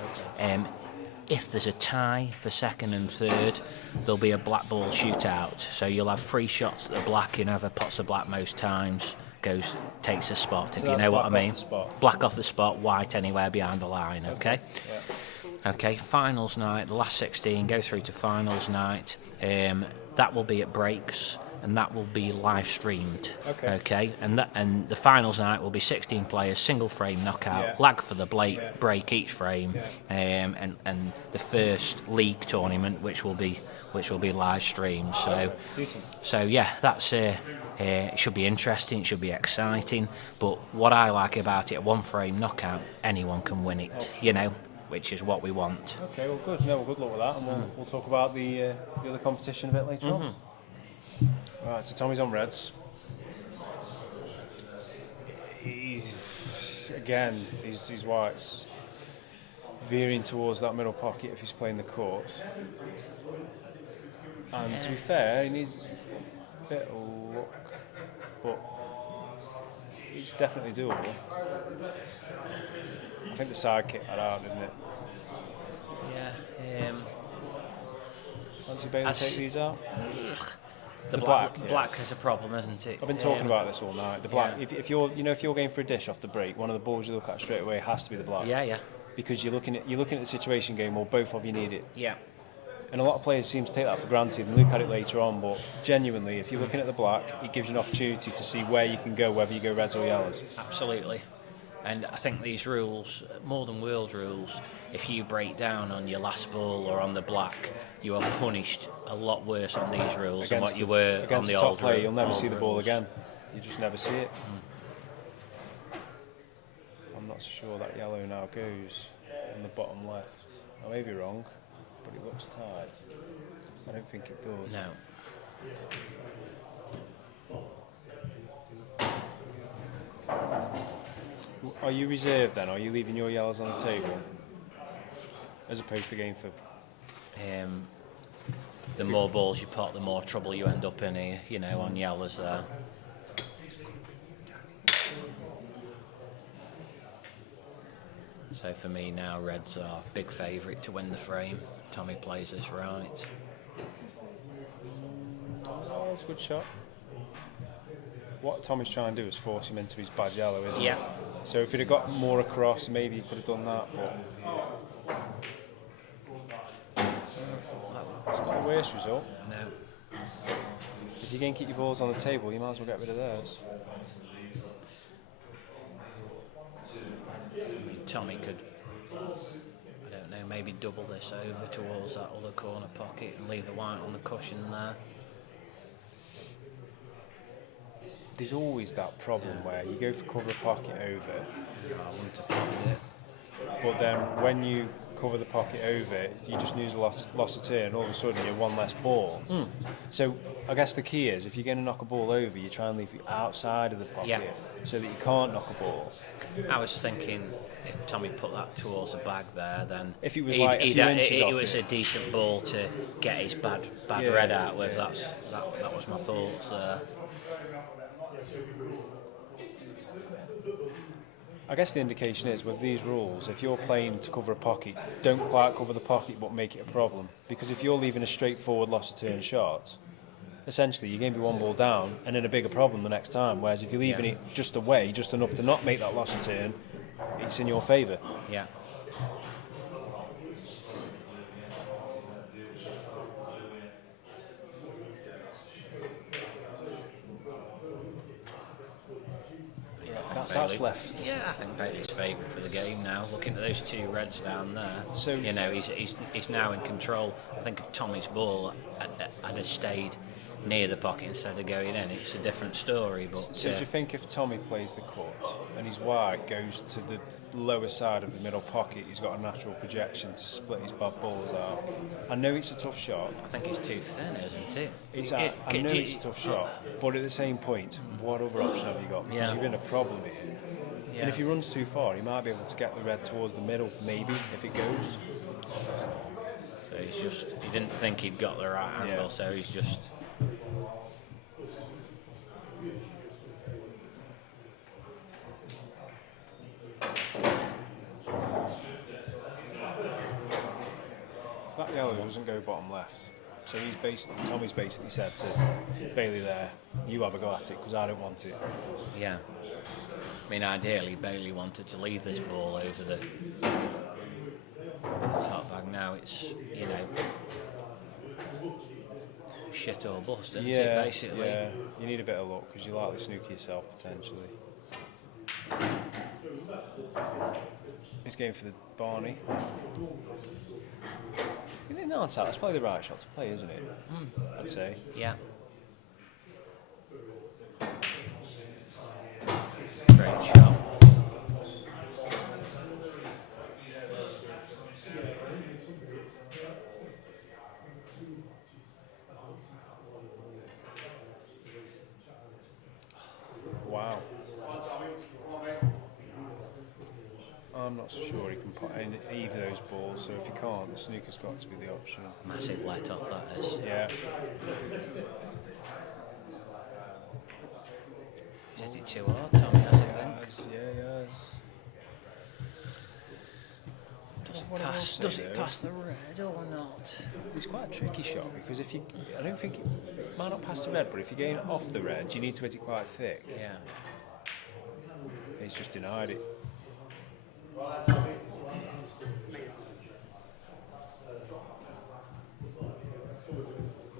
If there's a tie for 2nd and 3rd, there'll be a black ball shootout. So you'll have 3 shots at the black. Whoever pots the black most times takes a spot. So if you know what I mean. off the spot. Black off the spot, white anywhere behind the line. Okay. Yeah. Okay, finals night, the last 16 go through to finals night. That will be at breaks, and that will be live streamed. Okay, and the finals night will be 16 players, single frame knockout, lag for the break each frame, and the first league tournament, which will be live streamed. So yeah, that's it should be interesting, it should be exciting. But what I like about it, a 1-frame knockout, anyone can win it. You know. Which is what we want. Okay, well, good. No, well, good luck with that, and we'll talk about the other competition a bit later on. Right, so Tommy's on reds. He's whites veering towards that middle pocket if he's playing the court. And to be fair, he needs a bit of luck, but it's definitely doable. I think the side kicked that out, didn't it? Yeah. Fancy Bailey take these out? The black, yeah. black is a problem, isn't it? I've been talking about this all night. The black. Yeah. If you're going for a dish off the break, one of the balls you look at straight away has to be the black. Yeah. Because you're looking at the situation game, or both of you need it. Yeah. And a lot of players seem to take that for granted and look at it later on. But genuinely, if you're looking at the black, it gives you an opportunity to see where you can go, whether you go reds or yellows. Absolutely. And I think these rules, more than world rules, if you break down on your last ball or on the black, you are punished a lot worse on these rules than what you were on the top old player. You'll never old see the rules. ball again. You just never see it. I'm not so sure that yellow now goes on the bottom left. I may be wrong, but it looks tight. I don't think it does. No. Are you reserved then? Are you leaving your yellows on the table? As opposed to going for... The more balls you pot, the more trouble you end up in here, you know, on yellows there. So for me now, reds are big favourite to win the frame. Tommy plays this right. Oh, that's a good shot. What Tommy's trying to do is force him into his bad yellow, isn't Yeah. it? So if he'd have got more across, maybe he could have done that, but... It's not the worst result. No. If you can keep your balls on the table, you might as well get rid of theirs. I mean, Tommy could, I don't know, maybe double this over towards that other corner pocket and leave the white on the cushion there. There's always that problem where you go for cover a pocket over, I wouldn't have played it. but then when you cover the pocket over, you just lose a loss of turn, all of a sudden you're one less ball. So I guess the key is, if you're going to knock a ball over, you try and leave it outside of the pocket so that you can't knock a ball. I was thinking if Tommy put that towards the bag there, then If it was like a few inches off it was it. a decent ball to get his bad red out with. That was my thoughts there. I guess the indication is, with these rules, if you're playing to cover a pocket, don't quite cover the pocket but make it a problem. Because if you're leaving a straightforward loss of turn shot, essentially you're going to be one ball down and in a bigger problem the next time. Whereas if you're leaving it just away, just enough to not make that loss of turn, it's in your favour. Yeah. That's left. Yeah, I think Bailey's favourite for the game now. Looking at those two reds down there, So you know he's now in control. I think if Tommy's ball had stayed near the pocket instead of going in, it's a different story. But So do you think if Tommy plays the cut and his white goes to the lower side of the middle pocket, he's got a natural projection to split his bad balls out? I know it's a tough shot. I think it's too thin, isn't it? I know it's a tough shot, but at the same point, what other option have you got? Because you're in a problem here. Yeah. And if he runs too far, he might be able to get the red towards the middle, maybe, if it goes. So he didn't think he'd got the right angle, so he's just. That yellow doesn't go bottom left. So Tommy's basically said to Bailey there, you have a go at it because I don't want it. Yeah. I mean, ideally, Bailey wanted to leave this ball over the top bag. Now it's, you know, shit or bust, isn't it, basically? Yeah, you need a bit of luck because you like the snooker yourself, potentially. He's going for the Barney. No, that's probably the right shot to play, isn't it? I'd say. Yeah. Great shot. I'm not so sure he can put in either of those balls, so if he can't, the snooker's got to be the option. Massive let off that is. Yeah. Is it too hard, Tommy, has he think? Yeah. Does it pass the red or not? It's quite a tricky shot because I don't think it might not pass the red, but if you're getting off the red, you need to hit it quite thick. Yeah. He's just denied it.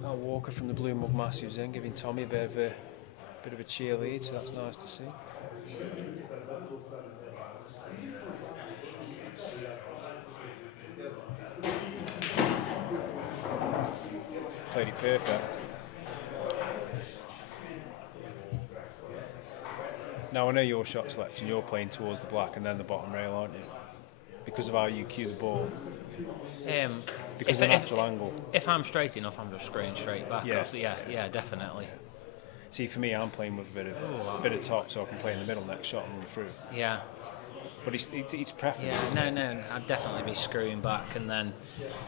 Now Walker from the Blue Mug Massives in, giving Tommy a bit of a cheerlead, so that's nice to see. Played it perfect. Now I know your shot selection, you're playing towards the black and then the bottom rail, aren't you? Because of how you cue the ball. Because of the natural angle. If I'm straight enough, I'm just screwing straight back Yeah. off. Yeah, definitely. See, for me, I'm playing with a bit of top, so I can play in the middle next shot and run through. Yeah. But it's preference. Yeah, isn't it? no, I'd definitely be screwing back, and then,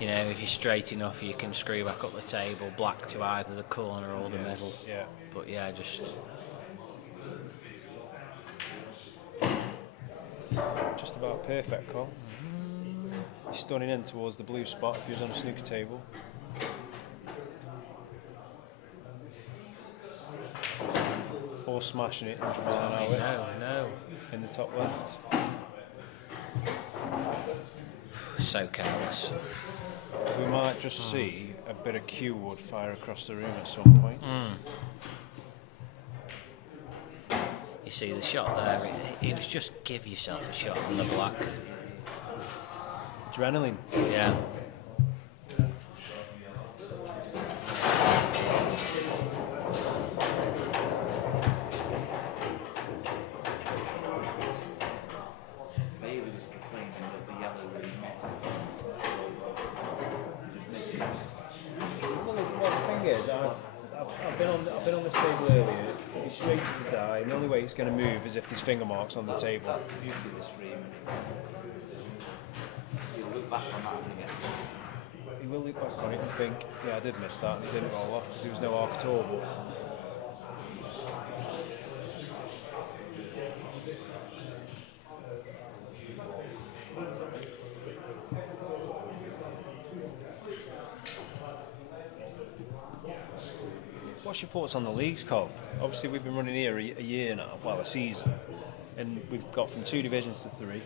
if you're straight enough, you can screw back up the table, black to either the corner or the middle. Yeah. But yeah, just about perfect, Cole. He's stunning in towards the blue spot if he was on a snooker table. Or smashing it 100% out no. in the top left. So careless. We might just see a bit of cue wood fire across the room at some point. You see the shot there, it was just give yourself a shot on the black. Adrenaline. Yeah. Maybe just proclaiming that the yellow really missed. Well, the thing is, I've been on this table earlier. He's straight as a die, and the only way it's going to move is if there's finger marks on the table. That's the beauty of the stream. You'll look back on that and forget. He will look back on it and think, yeah, I did miss that, and he didn't roll off because there was no arc at all. What's your thoughts on the leagues, Cole? Obviously, we've been running here a year now, well, a season, and we've got from 2 divisions to 3.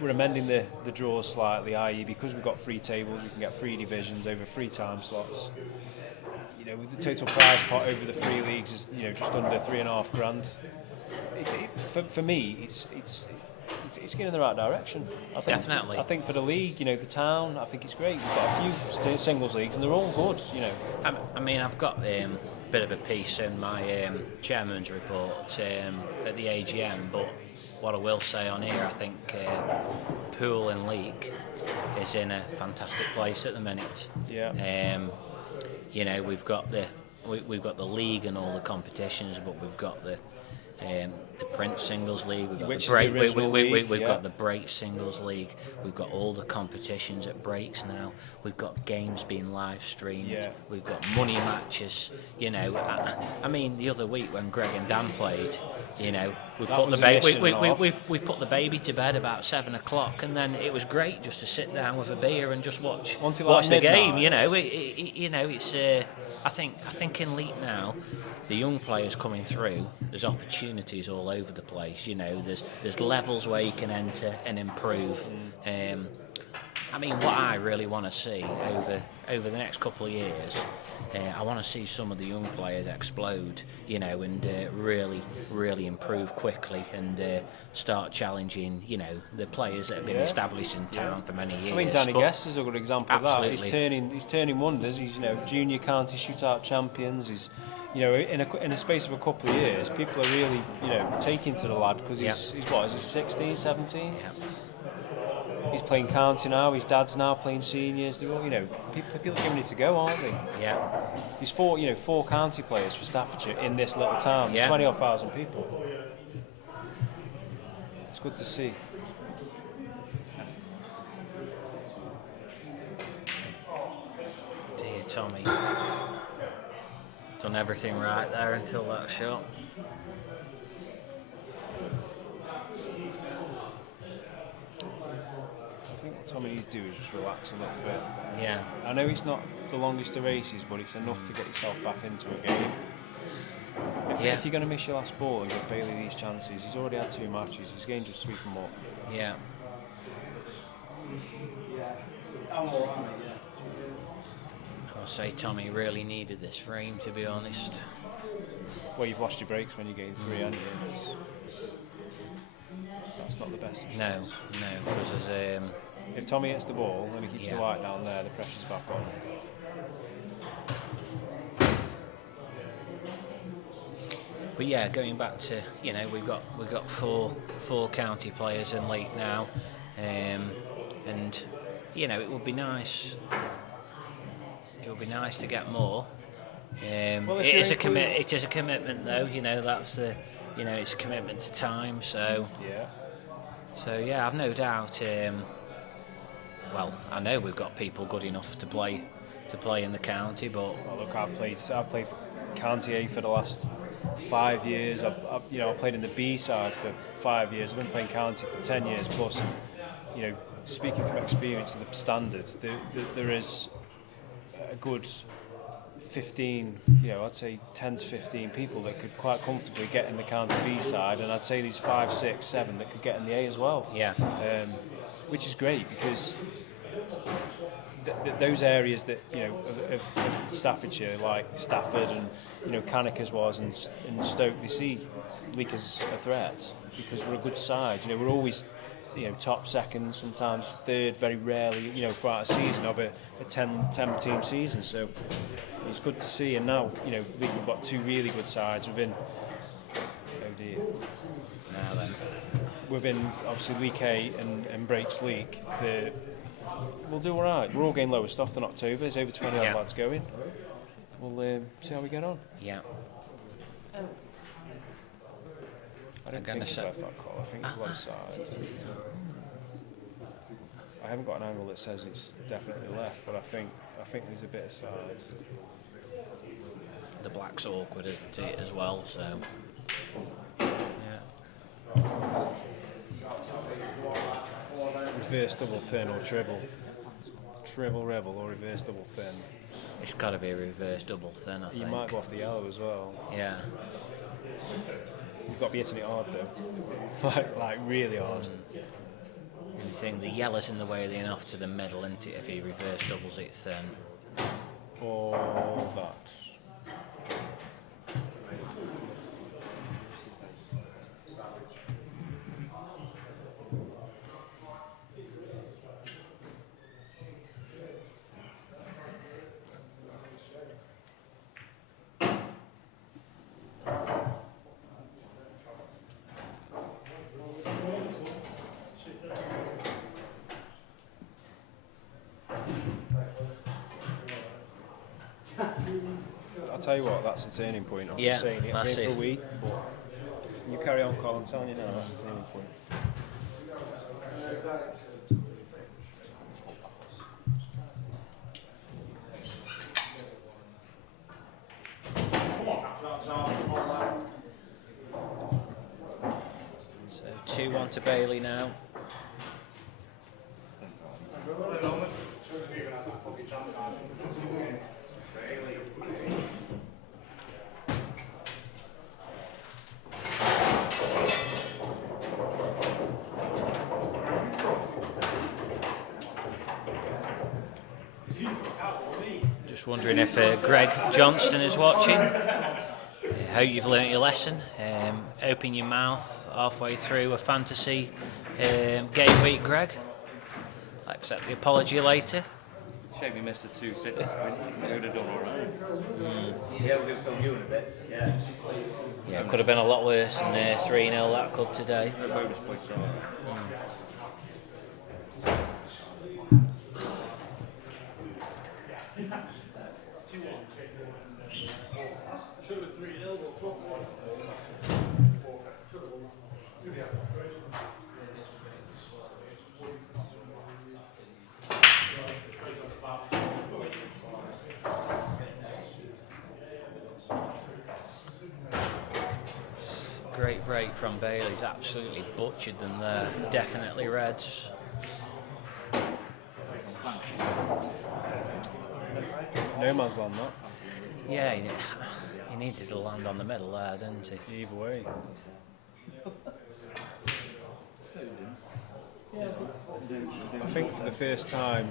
We're amending the draws slightly, i.e. because we've got 3 tables, we can get 3 divisions over 3 time slots. With the total prize pot over the 3 leagues is just under $3,500. For me, it's going in the right direction. Definitely. I think for the league, the town, I think it's great. We've got a few singles leagues, and they're all good. I mean, I've got a bit of a piece in my chairman's report at the AGM, but what I will say on here, I think Pool and League is in a fantastic place at the minute. Yeah. We've got the league and all the competitions, but we've got the Prince Singles League, we've got Which the break, is the original league, we've got the Break Singles League, we've got all the competitions at breaks now, we've got games being live streamed, we've got money matches. I mean, the other week when Greg and Dan played, we put the baby to bed about 7 o'clock, and then it was great just to sit down with a beer and just watch the game. It's I think in League now, the young players coming through, there's opportunities all over the place. There's levels where you can enter and improve. I mean, what I really want to see over the next couple of years, I want to see some of the young players explode, and really improve quickly and start challenging, the players that have been established in town for many years. I mean, Danny Guest is a good example of that. He's turning wonders. He's junior county shootout champions. He's in a space of a couple of years, people are really taking to the lad because he's 16, 17. Yeah. He's playing county now. His dad's now playing seniors. They're all people are giving it to go, aren't they? Yeah. There's 4 county players for Staffordshire in this little town. There's 20,000 people. It's good to see. Tommy. Done everything right there until that shot. I think what Tommy needs to do is just relax a little bit. Yeah. I know it's not the longest of races, but it's enough to get yourself back into a game. If you're going to miss your last ball and give Bailey these chances, he's already had 2 matches. He's going to just sweep them up. Yeah. I'll say Tommy really needed this frame, to be honest. Well, you've lost your breaks when you gain 3, haven't you? That's not the best of No, shots. because there's If Tommy hits the ball and he keeps the Yeah. light down there, the pressure's back on. But yeah, going back to, we've got four county players in league now, and it would be nice. It would be nice to get more. Well, it is a commitment though. That's it's a commitment to time. So Yeah. I've no doubt. I know we've got people good enough to play in the county, but Well, look, I've played for County A for the last 5 years. I played in the B side for 5 years. I've been playing county for 10 years plus. And, speaking from experience of the standards, there is a good 15, I'd say 10 to 15 people that could quite comfortably get in the county B side, and I'd say there's 5, 6, 7 that could get in the A as well. yeah, Which is great because those areas that of Staffordshire, like Stafford and Cannockers was and Stoke, they see Leek as a threat because we're a good side. We're always top, second, sometimes third, very rarely throughout a season of a 10 team season. So it's good to see. And now Leek have got 2 really good sides within. Oh dear. now then. Within obviously League A and Breaks League, we'll do all right. We're all getting lowest off in October. There's over 20 odd lads going. We'll see how we get on. Yeah. I don't think he's left that call. I think it's left side. I haven't got an angle that says it's definitely left, but I think there's a bit of side. The black's awkward, isn't it, as well? So. Yeah. Reverse double thin or treble. Treble rebel or reverse double thin. It's got to be a reverse double thin, I think. You might go off the yellow as well. Yeah. You've got to be hitting it hard though. like really hard. And you think the yellow's in the way enough to the middle, isn't it, if he reverse doubles it thin? Or that. I'll tell you what, that's a turning point. I'm just saying it. I'm here for a week, but you carry on, Colin. I'm telling you now, that's a turning point. So 2-1 to Bailey now. Just wondering if Greg Johnston is watching. I hope you've learnt your lesson. Open your mouth halfway through a fantasy game week, Greg. I'll accept the apology later. Shame we missed the 2 city sprints. We would have done all right. Yeah, we're going to film you in a bit. Yeah. Yeah, it could have been a lot worse than 3-0 that could today. The bonus points are all right. Great break from Bailey's, absolutely butchered them there. Definitely reds. No man's on that. Yeah, he needed to land on the middle there, didn't he? Either way. I think for the first time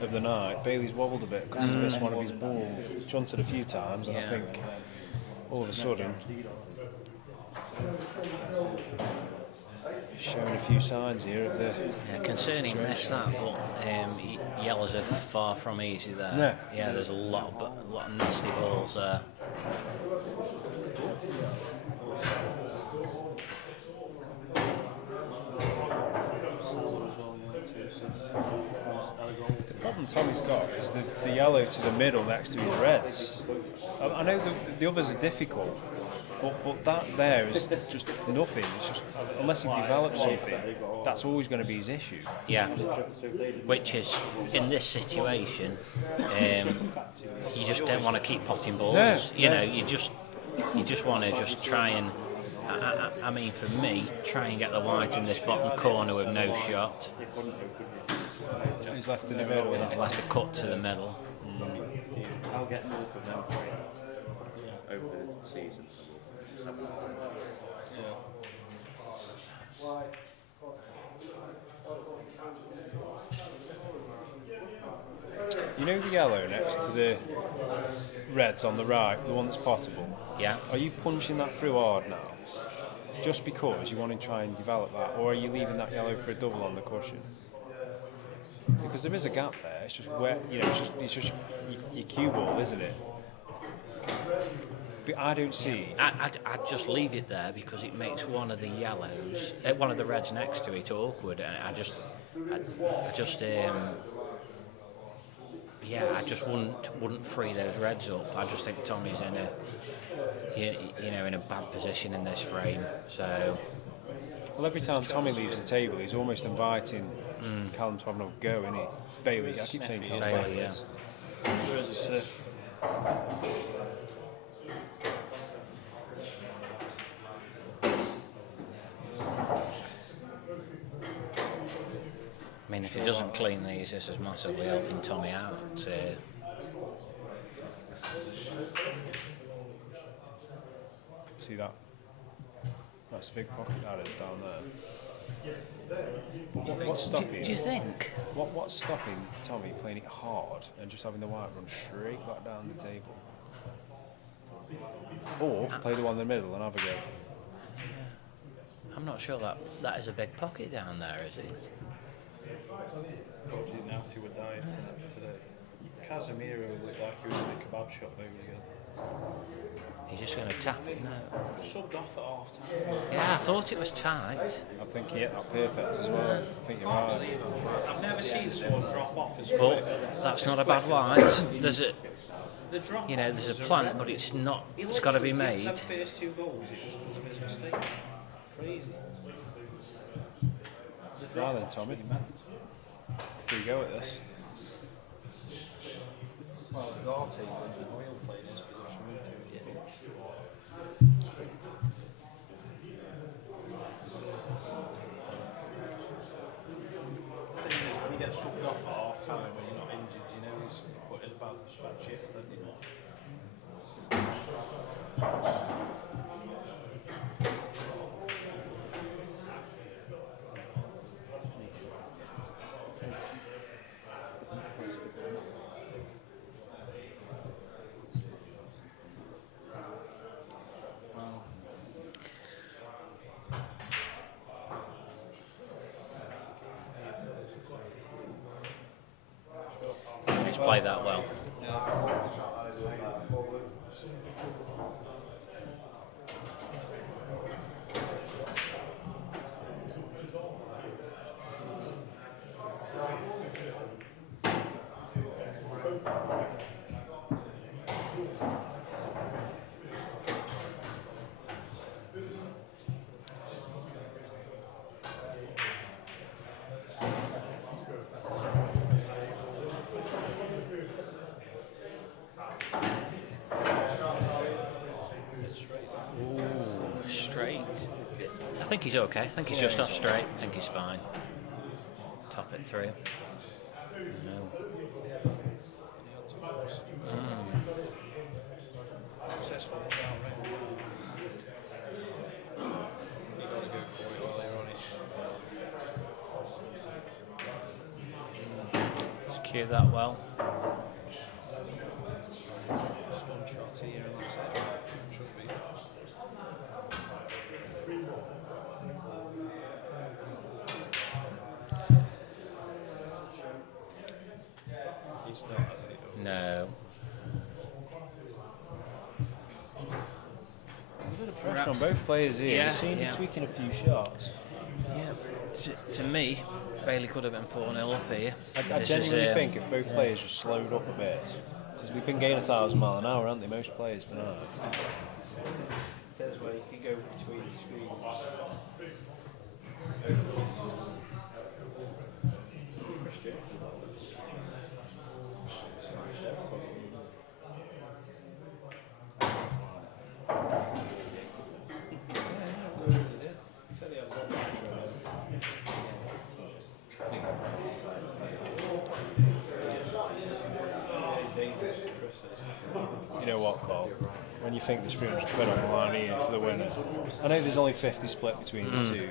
of the night, Bailey's wobbled a bit because he's missed one of his balls. He's shunted a few times, and I Yeah. think all of a sudden he's showing a few signs here of the. Yeah, concerning miss that, but yellows are far from easy there. No. Yeah, there's a lot of nasty balls there. The problem Tommy's got is the yellow to the middle next to his reds. I know the others are difficult, but that there is just nothing. It's just unless he develops something, that's always going to be his issue. Yeah, which is in this situation, you just don't want to keep potting balls. No, you no. know, you just want to just try and. I mean, for me, try and get the white in this bottom corner with no shot. He's left in the middle. He'll have to cut to the middle. I'll get more from them over the season. You know the yellow next to the reds on the right, the one that's potable? Yeah. Are you punching that through hard now? Just because you want to try and develop that, or are you leaving that yellow for a double on the cushion? Because there is a gap there. It's just where it's just your cue ball, isn't it? But I don't see. I'd just leave it there because it makes one of the yellows, one of the reds next to it awkward. And I just wouldn't free those reds up. I just think Tommy's in a bad position in this frame. So. Well, every time Tommy leaves the table, he's almost inviting Callum to have another go, isn't he? Bailey, I keep saying Callum. Bailey, yeah. Where's the surf? I mean, if he doesn't clean these, this is massively helping Tommy out. See that? That's a big pocket that is down there. What's stopping? Do you think? What's stopping Tommy playing it hard and just having the white run straight back down the table? Or play the one in the middle and have a go. I'm not sure that is a big pocket down there, is it? Probably nasty with diet today. Casemiro looked like he was in a kebab shop over again. He's just going to tap it now. Subbed off at half time. Yeah, I thought it was tight. I think he hit that perfect as well. I think you're right. I've never seen someone drop off as But that's not a bad white. There's a, the drop there's a plant, but it's not. It's got to be made. The first two goals, it was because of his mistake. Crazy. Right then, Tommy. Free go at this. Well, Garte and Oil played his position. The thing is, when you get subbed off at half time when you're not injured, you know he's put in a bad shift, then you know. He's played that well. think he's okay. I think he's just off straight. I think he's fine. Top it through. No. Successful down ring. You got to go for it while you're on it. Just cue that well. Stun shot here and that's it. Should be. He's not, has he? No. There's a bit of pressure on both players here. Yeah, You've seen him tweaking a few shots. Yeah. To me, Bailey could have been 4-0 up here. I This genuinely is, think if both players just slowed up a bit, because they've been gaining 1,000 mile an hour, haven't they? Most players tonight. That's where you can go between the screens. You know what, Cole? When you think there's 300 quid on the line here for the winner, I know there's only 50 split between the two.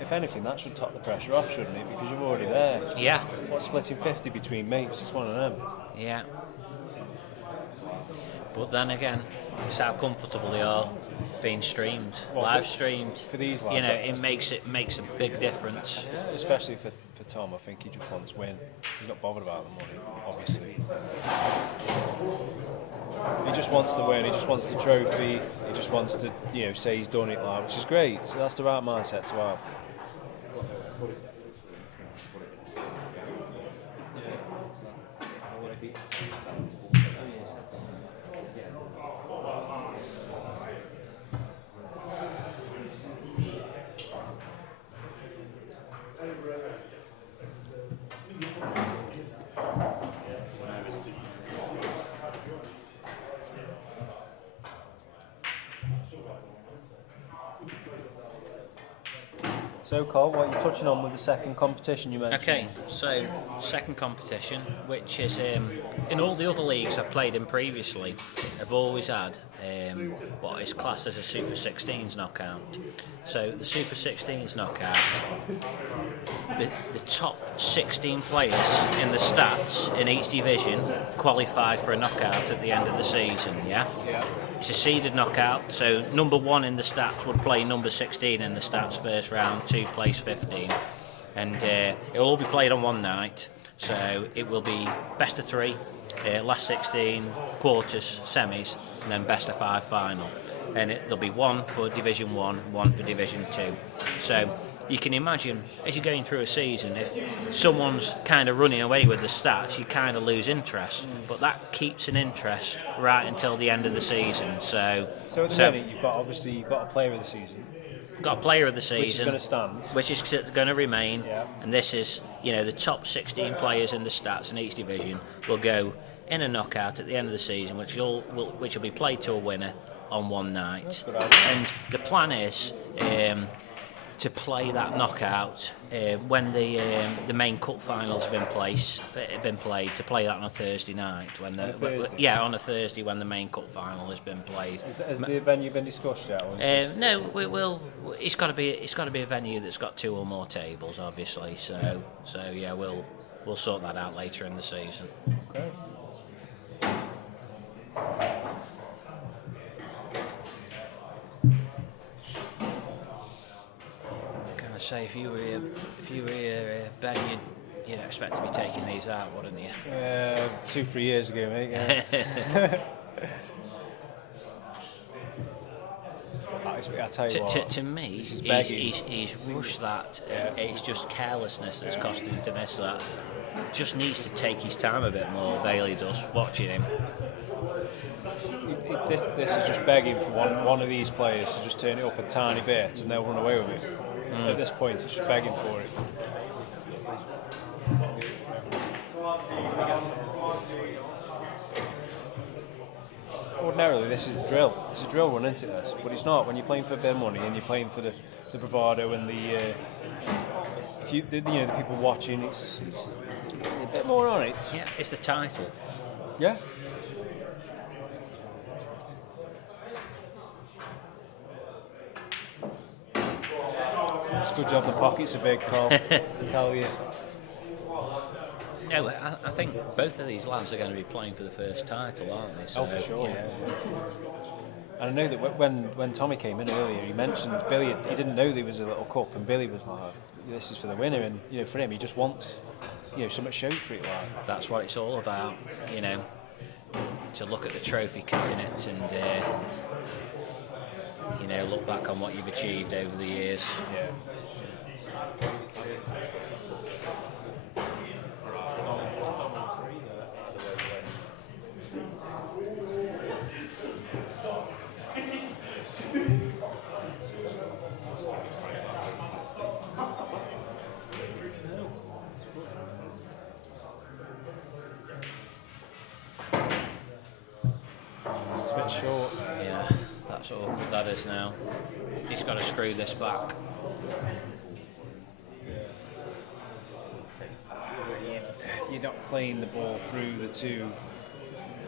If anything, that should top the pressure off, shouldn't it? Because you're already there. Yeah. What's splitting 50 between mates? It's one of them. Yeah. But then again, it's how comfortable they are being streamed, Well, live streamed. for these lads, you know, that's it makes a big difference. Especially for Tom, I think he just wants win. He's not bothered about the money, obviously. He just wants the win. He just wants the trophy. He just wants to, say he's done it, which is great. So that's the right mindset to have. So, Cole, what are you touching on with the second competition you mentioned? Okay, so second competition, which is in all the other leagues I've played in previously, I've always had what is classed as a Super 16s knockout. So the Super 16s knockout, the top 16 players in the stats in each division qualify for a knockout at the end of the season. Yeah. It's a seeded knockout, so number 1 in the stats would play number 16 in the stats first round, 2 plays 15, and it'll all be played on one night. So it will be best of 3, last 16, quarters, semis, and then best of 5 final. And there'll be 1 for Division 1, 1 for Division 2. So you can imagine, as you're going through a season, if someone's kind of running away with the stats, you kind of lose interest. But that keeps an interest right until the end of the season. So at the minute, you've got a player of the season. Got a player of the season, Which is going to stand. Which is going to remain. Yeah. And this is, the top 16 players in the stats in each division will go in a knockout at the end of the season, which will be played to a winner on one night. And the plan is to play that knockout when the main cup finals have been played, to play that on a Thursday night on a Thursday when the main cup final has been played. Has the venue been discussed yet? No, we will. It's got to be a venue that's got 2 or more tables, obviously. So yeah, we'll sort that out later in the season. Okay. Say if you were here, Ben, you'd expect to be taking these out, wouldn't you? 2-3 years ago, mate. Yeah. I tell you what. To me, he's rushed that. It's just carelessness that's cost him to miss that. Just needs to take his time a bit more. Bailey does. Watching him. This is just begging for one of these players to just turn it up a tiny bit, and they'll run away with it. At this point, it's just begging for it. Ordinarily, this is the drill. It's a drill run, isn't it? This, but it's not when you're playing for a bit of money and you're playing for the bravado and the people watching. It's a bit more on it. Yeah, it's the title. Yeah. It's a good job the pockets are big, Carl. I tell you. No, I think both of these lads are going to be playing for the first title, aren't they? So, Oh, for sure. yeah. And I know that when Tommy came in earlier, he mentioned Billy. He didn't know there was a little cup, and Billy was like, "This is for the winner." And for him, he just wants so much show for it. Like That's what it's all about, to look at the trophy cabinet and look back on what you've achieved over the years. Yeah. It's a bit short. Yeah, that's awkward, that is now. He's got to screw this back. You're not playing the ball through the two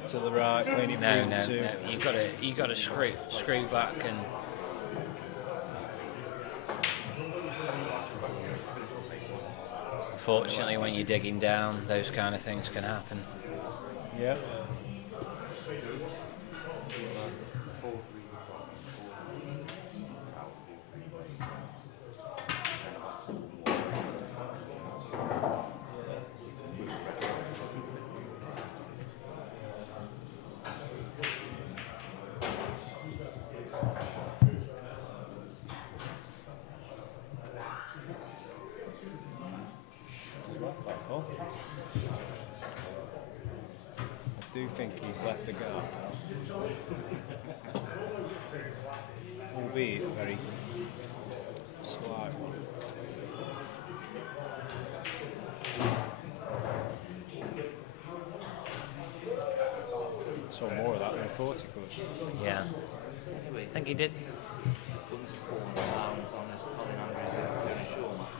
to the right, playing it No, through no, the two. no. You got to screw back and. Unfortunately, when you're digging down, those kind of things can happen. Yeah. I do think he's left a gap, albeit a very slight one. Saw more of that than I thought he could. Yeah. I think he did. Guns have fallen silent on this Colin Andrews against Tony Shaw match.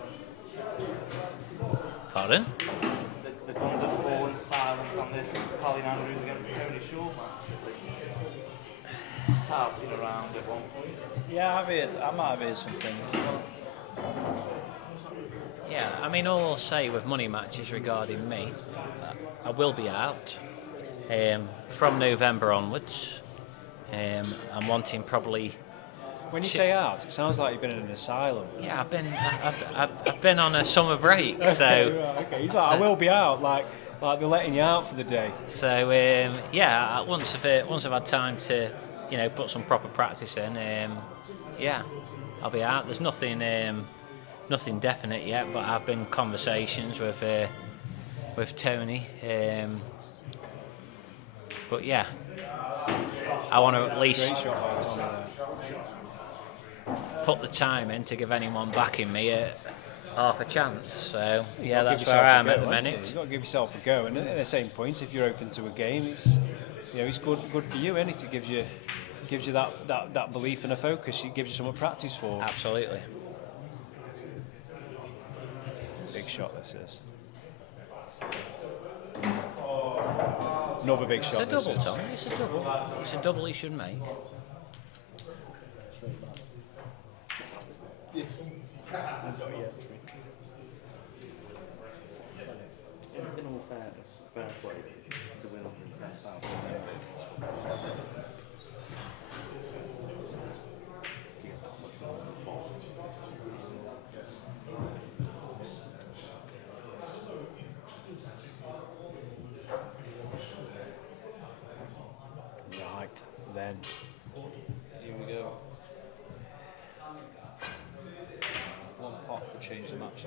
Pardon? The guns have fallen silent on this Colin Andrews against Tony Shaw match, at least. Touting around at one point. Yeah, I might have heard some things as well. Yeah, I mean, all I'll say with money matches regarding me, I will be out from November onwards. I'm wanting probably. When you say out, it sounds like you've been in an asylum. Yeah, I've been on a summer break, so. Okay. He's like, I will be out, like they're letting you out for the day. So yeah, once I've had time to, put some proper practice in, yeah, I'll be out. There's nothing definite yet, but I've been in conversations with Tony. But yeah, I want to at least Great shot by Tommy there. put the time in to give anyone backing me half a chance. So yeah, Gotta that's give where yourself I a am go, at the haven't you? minute. You've got to give yourself a go, and at the same point, if you're open to a game, it's good for you, isn't it? It gives you that belief and a focus. It gives you something to practice for. Absolutely. Big shot this is. Another big shot. It's a double, this is. Tommy. It's a double. It's a double he should make. In all fairness, fair play to win 110,000. Right then. Here we go. One pop would change the match.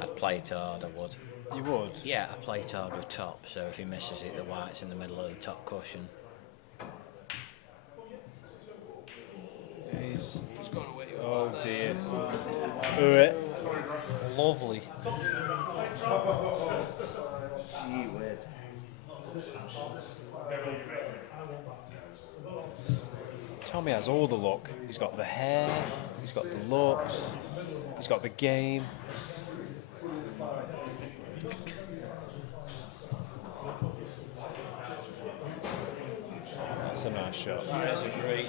I'd play it hard, I would. You would. Yeah, I play it hard with top, so if he misses it, the white's in the middle of the top cushion. He's. It's gone away. Oh dear. Lovely. Gee whiz. Tommy has all the look. He's got the hair, he's got the looks, he's got the game. That's a nice shot. That's a great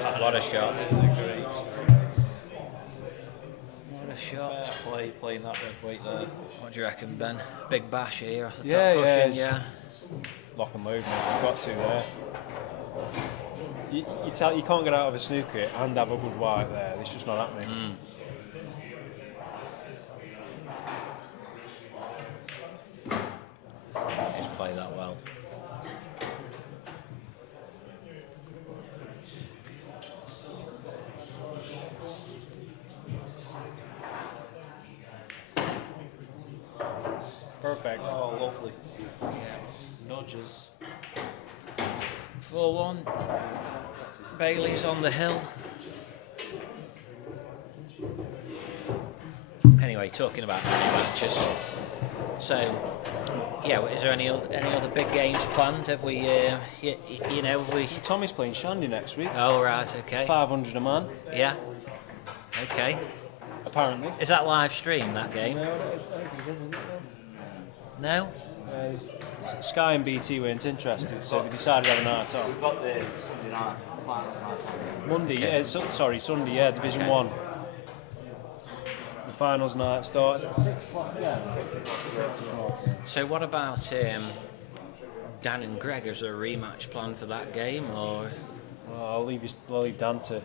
shot. What a shot. That's a great shot. What a shot. Fair play, playing that dead weight there. What do you reckon, Ben? Big bash here off the Yeah, top yeah, cushion, it's- Lock and load, mate. We've got to there. You can't get out of a snooker and have a good white there. It's just not happening. He's played that well. Perfect. Oh, lovely. Nudges. 4-1. Bailey's on the hill. Anyway, talking about mini matches. So, yeah, is there any other big games planned? Have we, you know, have we? Tommy's playing Shandy next week. Oh right, okay. 500 a man, Yeah. Okay. apparently. Is that live stream, that game? No, I don't think it is it? No. Sky and BT weren't interested, so they decided to have a night off. We've got the Sunday night finals night on. Monday, Okay. Sunday, yeah, Division Okay. 1. The finals night starts at 6 o'clock, yeah. 6 o'clock. So what about Dan and Greg? Is there a rematch planned for that game, or? Well, I'll leave Dan to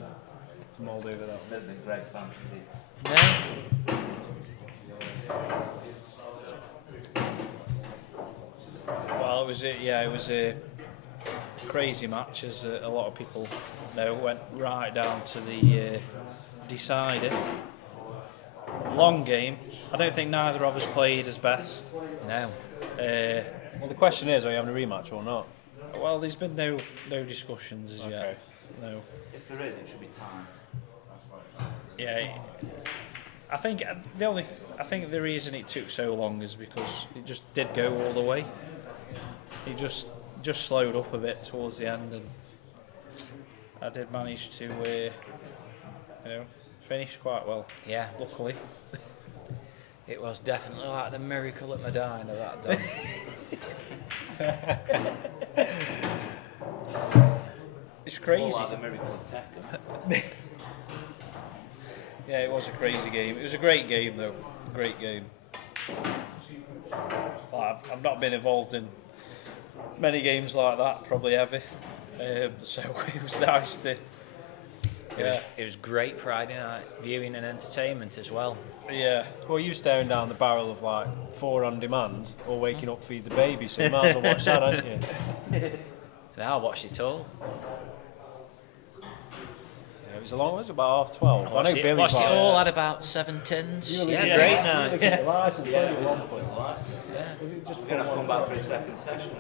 mould over that. The Greg fantasy. No. Well, it was a crazy match, as a lot of people know. Went right down to the decider. Long game. I don't think neither of us played as best. No. Well, the question is, are you having a rematch or not? Well, there's been no discussions as yet. No. If there is, it should be time. Yeah. I think the reason it took so long is because it just did go all the way. It just slowed up a bit towards the end, and I did manage to, finish quite well. Yeah. Luckily. It was definitely like the miracle at Medina that day. It's crazy. More like the miracle of Peckham. Yeah, it was a crazy game. It was a great game, though. Great game. I've not been involved in many games like that, probably ever. So it was nice to. It was great Friday night viewing and entertainment as well. Yeah. Well, you staring down the barrel of like 4 on demand or waking up feed the baby, so you might as well watch that, aren't you? Yeah, I watched it all. Yeah, it was about 12:30. I know Billy Watched it all, had about 7 tins. Yeah, great night. Was it just We're going to have to come back for a second session.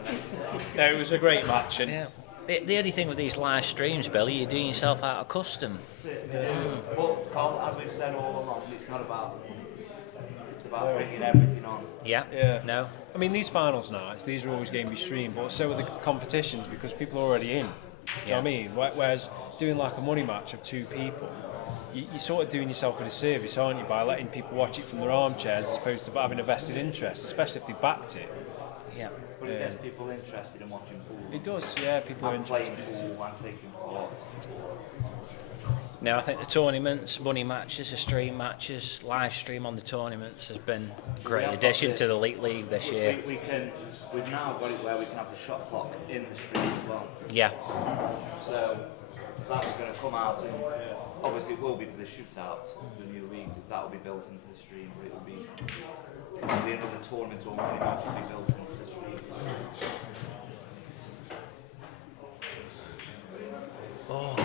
No, it was a great match, and Yeah. The only thing with these live streams, Billy, you're doing yourself out of custom. But, Carl, as we've said all along, it's not about it's about bringing everything on. Yeah? Yeah. No? I mean, these finals nights, these are always going to be streamed, but so are the competitions because people are already in. Do you know what I mean? Whereas doing like a money match of 2 people, you're sort of doing yourself a disservice, aren't you, by letting people watch it from their armchairs as opposed to having a vested interest, especially if they backed it. Yeah. But it gets people interested in watching pool. It does, yeah, people are And playing interested. pool and taking part. Now, I think the tournaments, money matches, the stream matches, live stream on the tournaments has been a great addition to the Elite League this year. We've now got it where we can have the shot clock in the stream as well. Yeah. So that's going to come out, and obviously it will be for the shootout, the new league. That will be built into the stream, but it will be another tournament or money match will be built into the stream. Oh,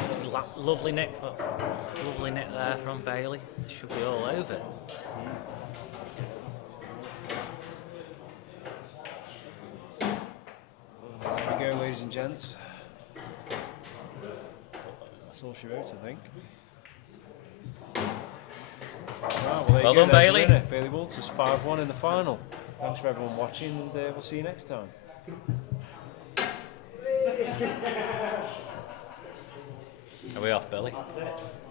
lovely nick there from Bailey. It should be all over. There we go, ladies and gents. That's all she wrote, I think. Right, well, there Well you go, done, there's the Bailey. winner. Bailey Walters, 5-1 in the final. Thanks for everyone watching, and we'll see you next time. Are we off, Billy? That's it.